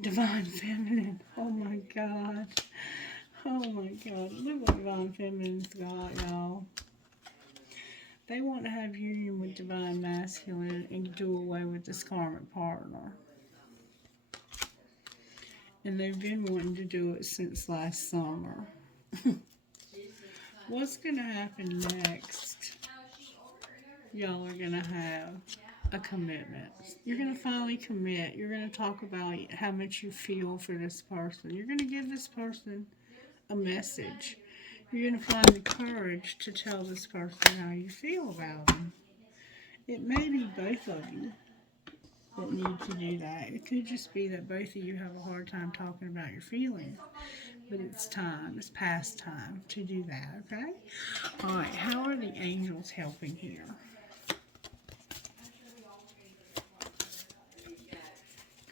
Divine Feminine. Oh my God. Oh my God. Look what Divine Feminine's got, y'all. They want to have union with Divine Masculine and do away with this karmic partner. And they've been wanting to do it since last summer. What's going to happen next? Y'all are going to have a commitment. You're going to finally commit. You're going to talk about how much you feel for this person. You're going to give this person a message. You're going to find the courage to tell this person how you feel about them. It may be both of you that need to do that. It could just be that both of you have a hard time talking about your feelings. But it's time. It's past time to do that, okay? Alright, how are the angels helping here?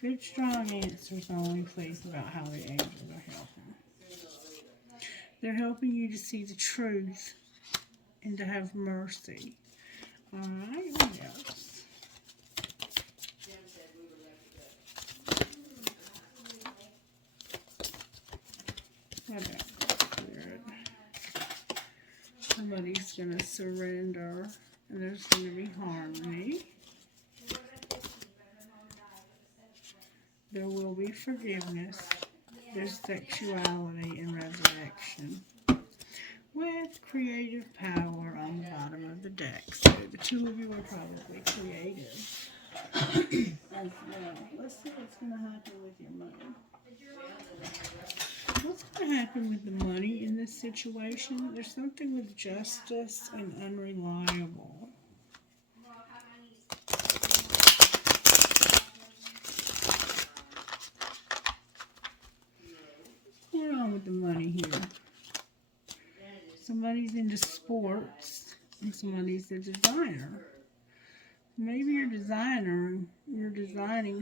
Good, strong answers only, please, about how the angels are helping. They're helping you to see the truth and to have mercy. Alright, what else? What else? Spirit. Somebody's going to surrender, and there's going to be harmony. There will be forgiveness. There's sexuality and resurrection. With creative power on the bottom of the deck. So the two of you are probably creative as well. Let's see what's going to happen with your money. What's going to happen with the money in this situation? There's something with justice and unreliable. What's going on with the money here? Somebody's into sports and somebody's a designer. Maybe you're designing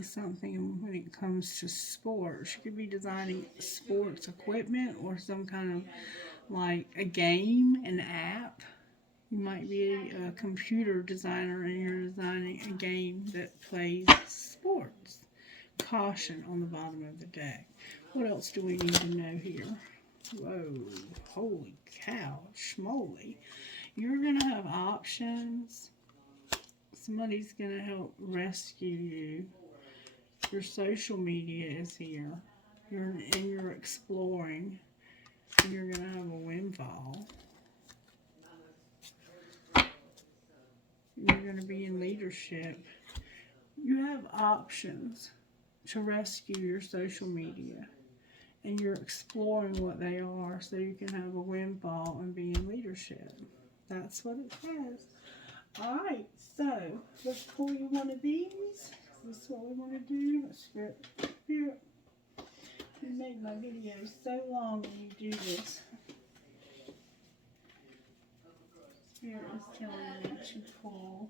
something when it comes to sports. You could be designing sports equipment or some kind of like a game, an app. You might be a computer designer and you're designing a game that plays sports. Caution on the bottom of the deck. What else do we need to know here? Whoa, holy cow, schmoly. You're going to have options. Somebody's going to help rescue you. Your social media is here. You're exploring. And you're going to have a windfall. You're going to be in leadership. You have options to rescue your social media. And you're exploring what they are so you can have a windfall and be in leadership. That's what it says. Alright, so let's pull you one of these. This is what we want to do. Spirit. You make my videos so long when you do this. Spirit is telling me to pull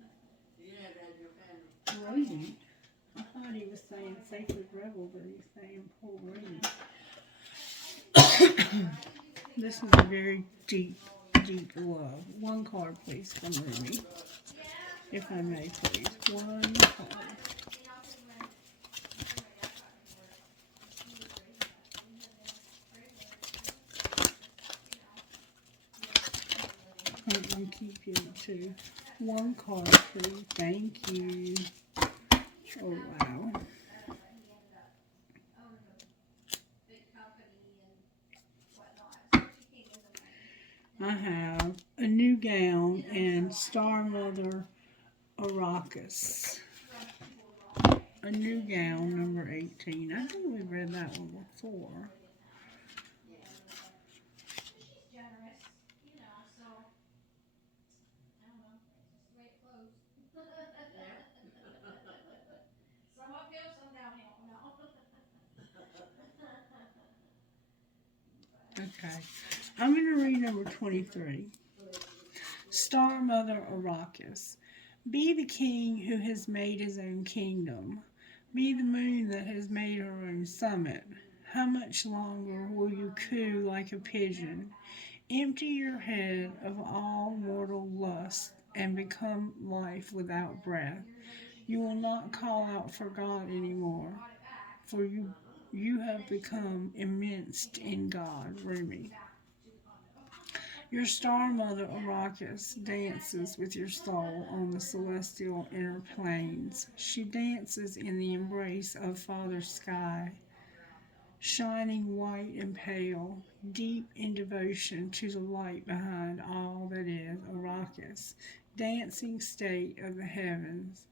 Rudy. I thought he was saying Sacred Rebel, but he's saying pull Rudy. This is a very deep love. One card, please, from Ruby. If I may, please. One card. I'll keep you too. One card, please. Thank you. Oh, wow. I have a new gown and Star Mother Arrakis. A new gown, number 18. I think we've read that one before. Okay. I'm going to read number 23. Star Mother Arrakis. Be the king who has made his own kingdom. Be the moon that has made her own summit. How much longer will you coo like a pigeon? Empty your head of all mortal lust and become life without breath. You will not call out for God anymore, for you have become immense in God. Rumi. Your star mother Arrakis dances with your soul on the celestial inner planes. She dances in the embrace of Father Sky, shining white and pale, deep in devotion to the light behind all that is Arrakis. Dancing state of the heavens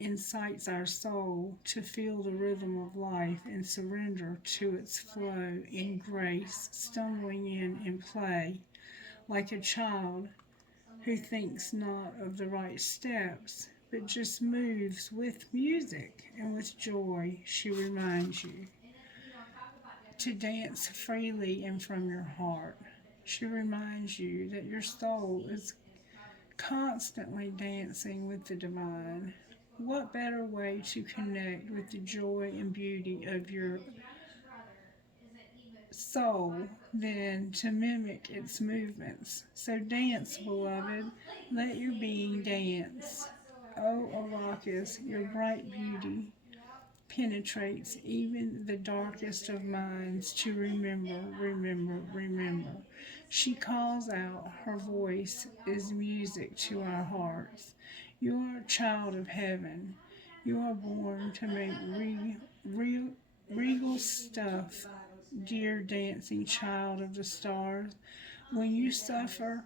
incites our soul to feel the rhythm of life and surrender to its flow in grace, stumbling in play. Like a child who thinks not of the right steps, but just moves with music and with joy, she reminds you to dance freely and from your heart. She reminds you that your soul is constantly dancing with the divine. What better way to connect with the joy and beauty of your soul then to mimic its movements. So dance, beloved, let your being dance. O Arrakis, your bright beauty penetrates even the darkest of minds to remember, remember, remember. She calls out, her voice is music to our hearts. You are a child of heaven. You are born to make regal stuff, dear dancing child of the stars. When you suffer,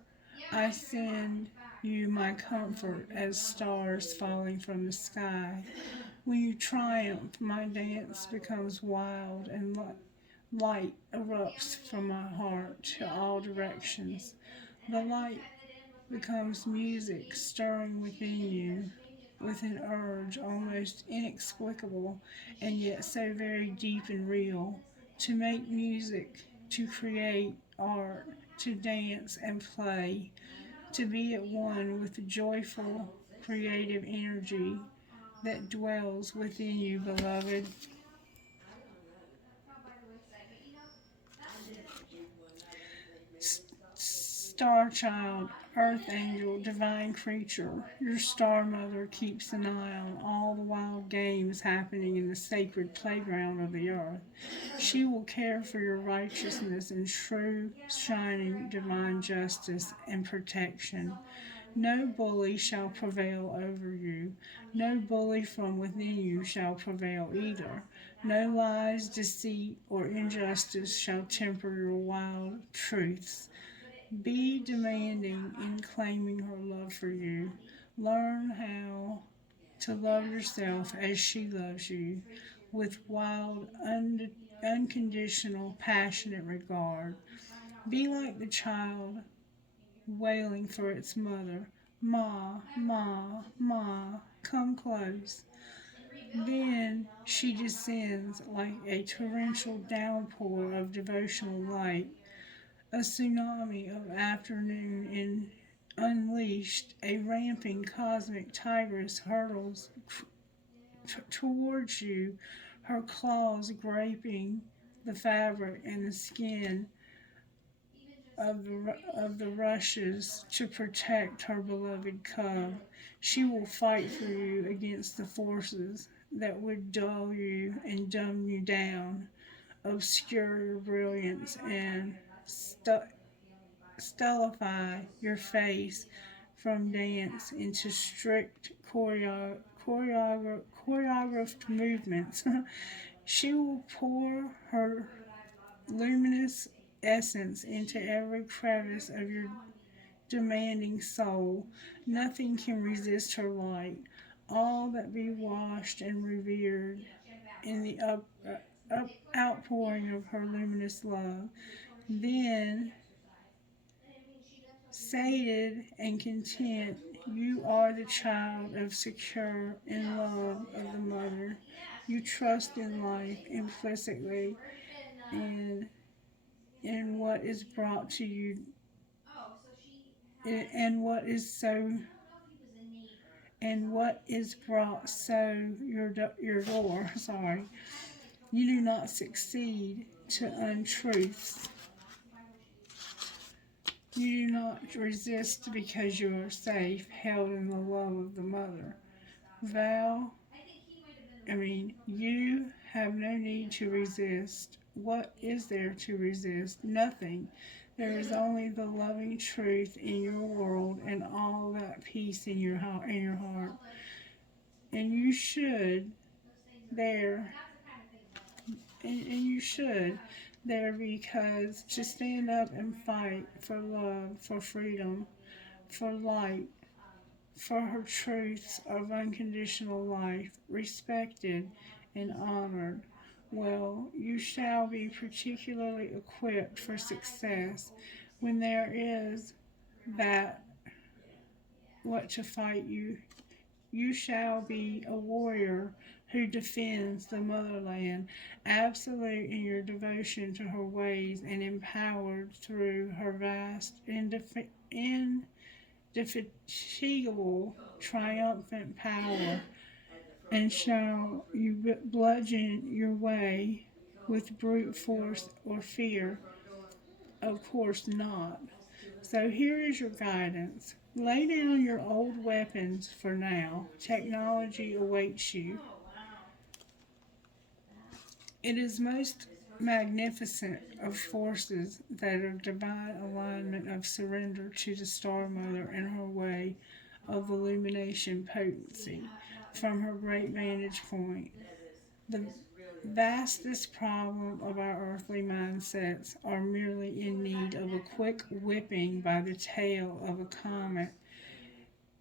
I send you my comfort as stars falling from the sky. When you triumph, my dance becomes wild and light erupts from my heart to all directions. The light becomes music stirring within you with an urge almost inexplicable and yet so very deep and real. To make music, to create art, to dance and play, to be at one with the joyful, creative energy that dwells within you, beloved. Star child, earth angel, divine creature, your star mother keeps an eye on all the wild games happening in the sacred playground of the earth. She will care for your righteousness and true, shining divine justice and protection. No bully shall prevail over you. No bully from within you shall prevail either. No lies, deceit, or injustice shall temper your wild truths. Be demanding in claiming her love for you. Learn how to love yourself as she loves you, with wild, unconditional, passionate regard. Be like the child wailing for its mother. Ma, ma, ma, come close. Then she descends like a torrential downpour of devotional light, a tsunami of afternoon in unleashed, a ramping cosmic tigress hurtles towards you, her claws graping the fabric and the skin of the rushes to protect her beloved cub. She will fight for you against the forces that would dull you and dumb you down, obscure your brilliance, and stultify your face from dance into strict choreographed movements. She will pour her luminous essence into every crevice of your demanding soul. Nothing can resist her light. All that be washed and revered in the outpouring of her luminous love. Then, sated and content, you are the child of secure in love of the mother. You trust in life implicitly and in what is brought to you and what is brought so your door. Sorry, you do not succeed to untruths. You do not resist because you are safe, held in the love of the mother. You have no need to resist. What is there to resist? Nothing. There is only the loving truth in your world and all that peace in your heart. And you should there, and you should there because to stand up and fight for love, for freedom, for light, for her truths of unconditional life, respected and honored. Well, you shall be particularly equipped for success when there is that what to fight you. You shall be a warrior who defends the motherland, absolute in your devotion to her ways and empowered through her vast, indefatigable, triumphant power. And shall you bludgeon your way with brute force or fear. Of course not. So here is your guidance. Lay down your old weapons for now. Technology awaits you. It is most magnificent of forces that are divine alignment of surrender to the Star Mother and her way of illumination potency from her great vantage point. The vastest problem of our earthly mindsets are merely in need of a quick whipping by the tail of a comet,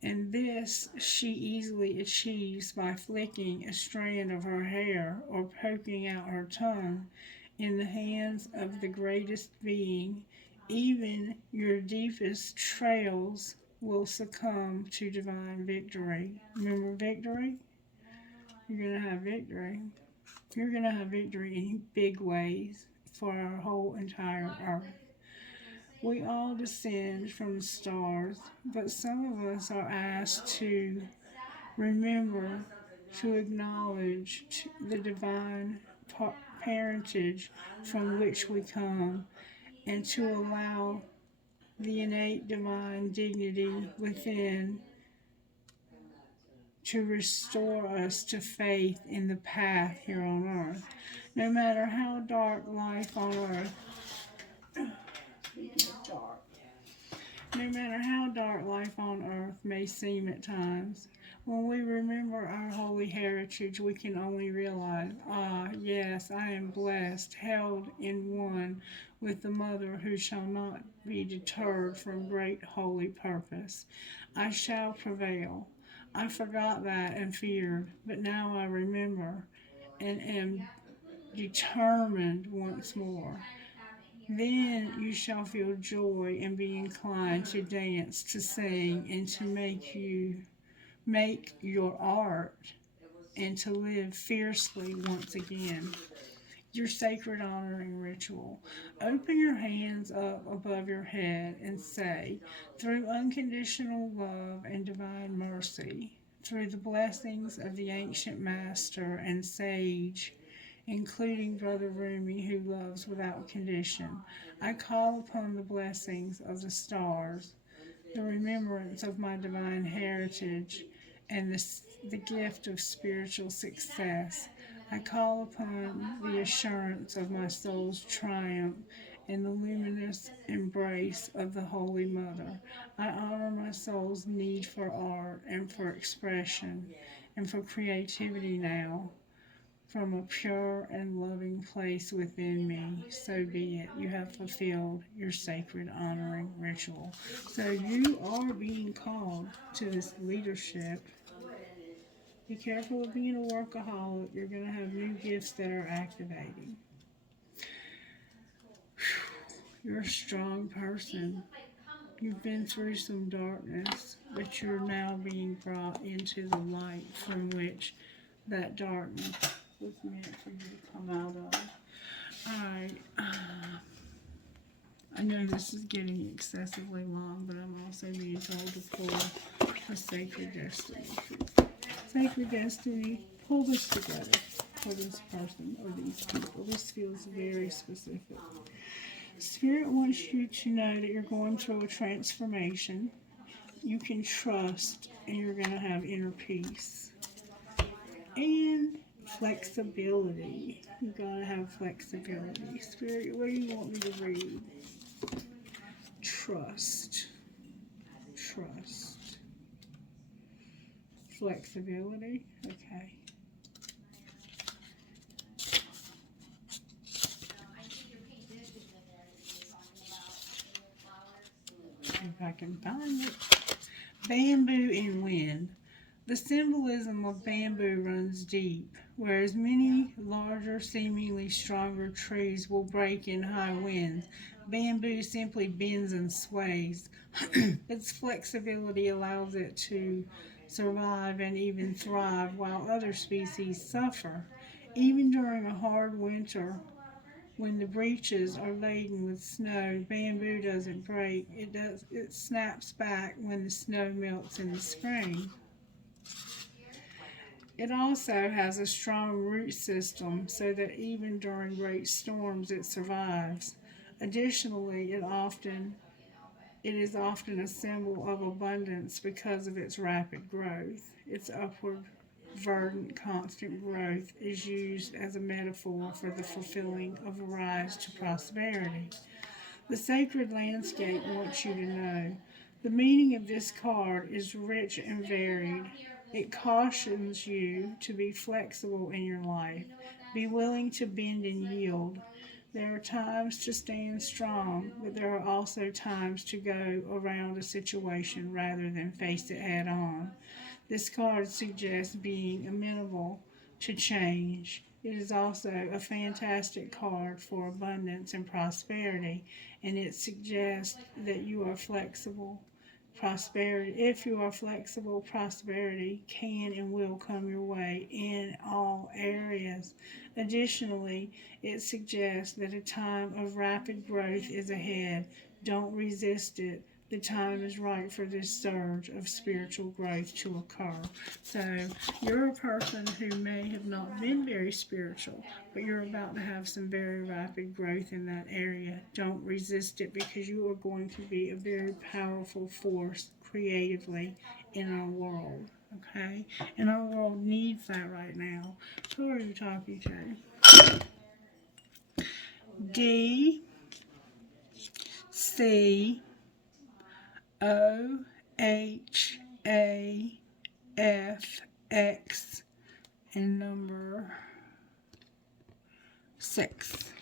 and this she easily achieves by flicking a strand of her hair or poking out her tongue in the hands of the greatest being. Even your deepest trails will succumb to divine victory. Remember victory? You're going to have victory. You're going to have victory in big ways for our whole entire earth. We all descend from the stars, but some of us are asked to remember to acknowledge the divine parentage from which we come and to allow the innate divine dignity within to restore us to faith in the path here on earth. No matter how dark life on earth, no matter how dark life on earth may seem at times, when we remember our holy heritage, we can only realize, yes, I am blessed, held in one with the Mother who shall not be deterred from great holy purpose. I shall prevail. I forgot that and feared, but now I remember and am determined once more. Then you shall feel joy and be inclined to dance, to sing, and to make your art, and to live fiercely once again. Your sacred honoring ritual. Open your hands up above your head and say, through unconditional love and divine mercy, through the blessings of the ancient master and sage, including Brother Rumi, who loves without condition, I call upon the blessings of the stars, the remembrance of my divine heritage, and the gift of spiritual success. I call upon the assurance of my soul's triumph and the luminous embrace of the Holy Mother. I honor my soul's need for art and for expression and for creativity now. From a pure and loving place within me, so be it. You have fulfilled your sacred honoring ritual. So you are being called to this leadership. Be careful of being a workaholic. You're going to have new gifts that are activating. You're a strong person. You've been through some darkness, but you're now being brought into the light from which that darkness was meant for you to come out of. I know this is getting excessively long, but I'm also being told to pull a sacred destiny. Sacred destiny, pull this together for this person or these people. This feels very specific. Spirit wants you to know that you're going through a transformation. You can trust, and you're going to have inner peace. And flexibility. You gotta have flexibility. Spirit, what do you want me to read? Trust. Trust. Flexibility. Okay. If I can find it. Bamboo and wind. The symbolism of bamboo runs deep, whereas many larger, seemingly stronger trees will break in high winds. Bamboo simply bends and sways. Its flexibility allows it to survive and even thrive, while other species suffer. Even during a hard winter, when the breaches are laden with snow, bamboo doesn't break. It snaps back when the snow melts in the spring. It also has a strong root system so that even during great storms it survives. Additionally, it is often a symbol of abundance because of its rapid growth. Its upward, verdant, constant growth is used as a metaphor for the fulfilling of a rise to prosperity. The sacred landscape wants you to know. The meaning of this card is rich and varied. It cautions you to be flexible in your life. Be willing to bend and yield. There are times to stand strong, but there are also times to go around a situation rather than face it head on. This card suggests being amenable to change. It is also a fantastic card for abundance and prosperity, and it suggests that you are flexible. If you are flexible, prosperity can and will come your way in all areas. Additionally, it suggests that a time of rapid growth is ahead. Don't resist it. The time is right for this surge of spiritual growth to occur. So, you're a person who may have not been very spiritual, but you're about to have some very rapid growth in that area. Don't resist it because you are going to be a very powerful force creatively in our world. Okay? And our world needs that right now. Who are you talking to? DCOHAFX and number 6.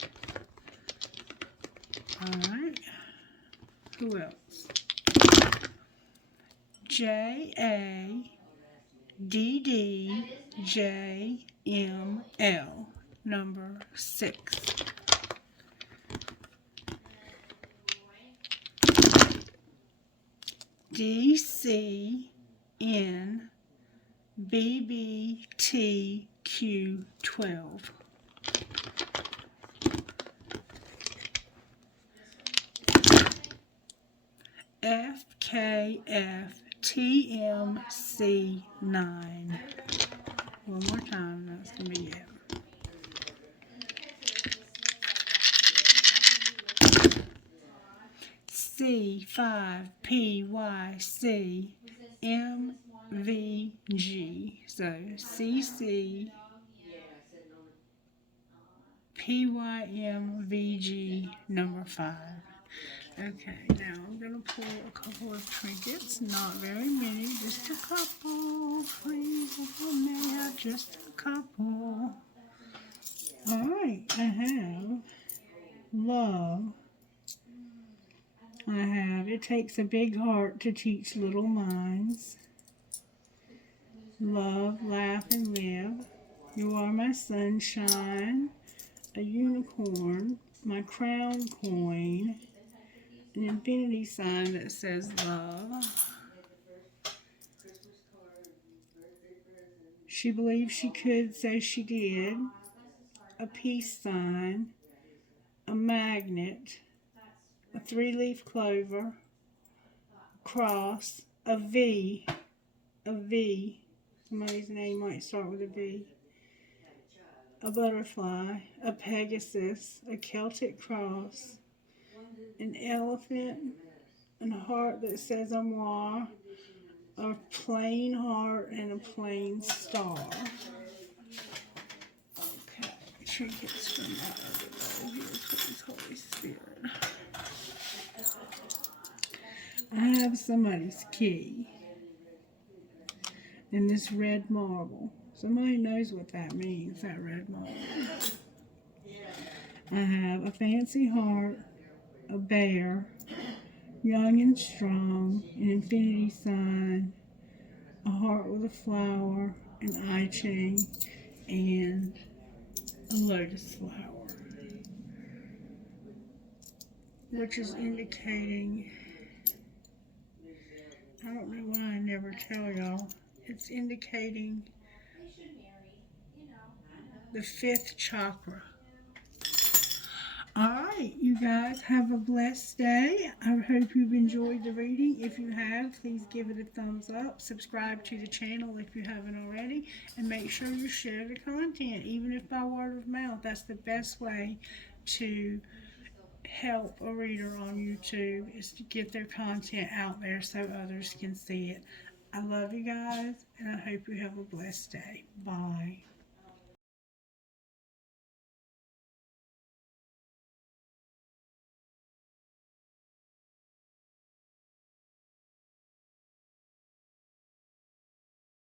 Alright. Who else? JADDJML, number 6. DCNBBTQ12. FKFTMC9. One more time, that's going to be it. C5PYCMVG. So CCPYMVG number 5. Okay, now I'm going to pull a couple of trinkets. Not very many, just a couple. Please, if I may have just a couple. Alright, I have love. I have it takes a big heart to teach little minds. Love, laugh, and live. You are my sunshine. A unicorn. My crown coin. An infinity sign that says love. She believed she could, so she did. A peace sign. A magnet. A 3-leaf clover. A cross. A V. A V. Somebody's name might start with a V. A butterfly. A Pegasus. A Celtic cross. An elephant, and a heart that says Amour, a plain heart, and a plain star. Okay, trinkets from my other bowl here, please, Holy Spirit. I have somebody's key and this red marble. Somebody knows what that means, that red marble. I have a fancy heart, a bear, young and strong, an infinity sign, a heart with a flower, an eye chain, and a lotus flower, which is indicating, I don't know why I never tell y'all, it's indicating the 5th chakra. Alright, right, you guys have a blessed day. I hope you've enjoyed the reading. If you have, please give it a thumbs up. Subscribe to the channel if you haven't already. And make sure you share the content, even if by word of mouth. That's the best way to help a reader on YouTube, is to get their content out there so others can see it. I love you guys, and I hope you have a blessed day. Bye.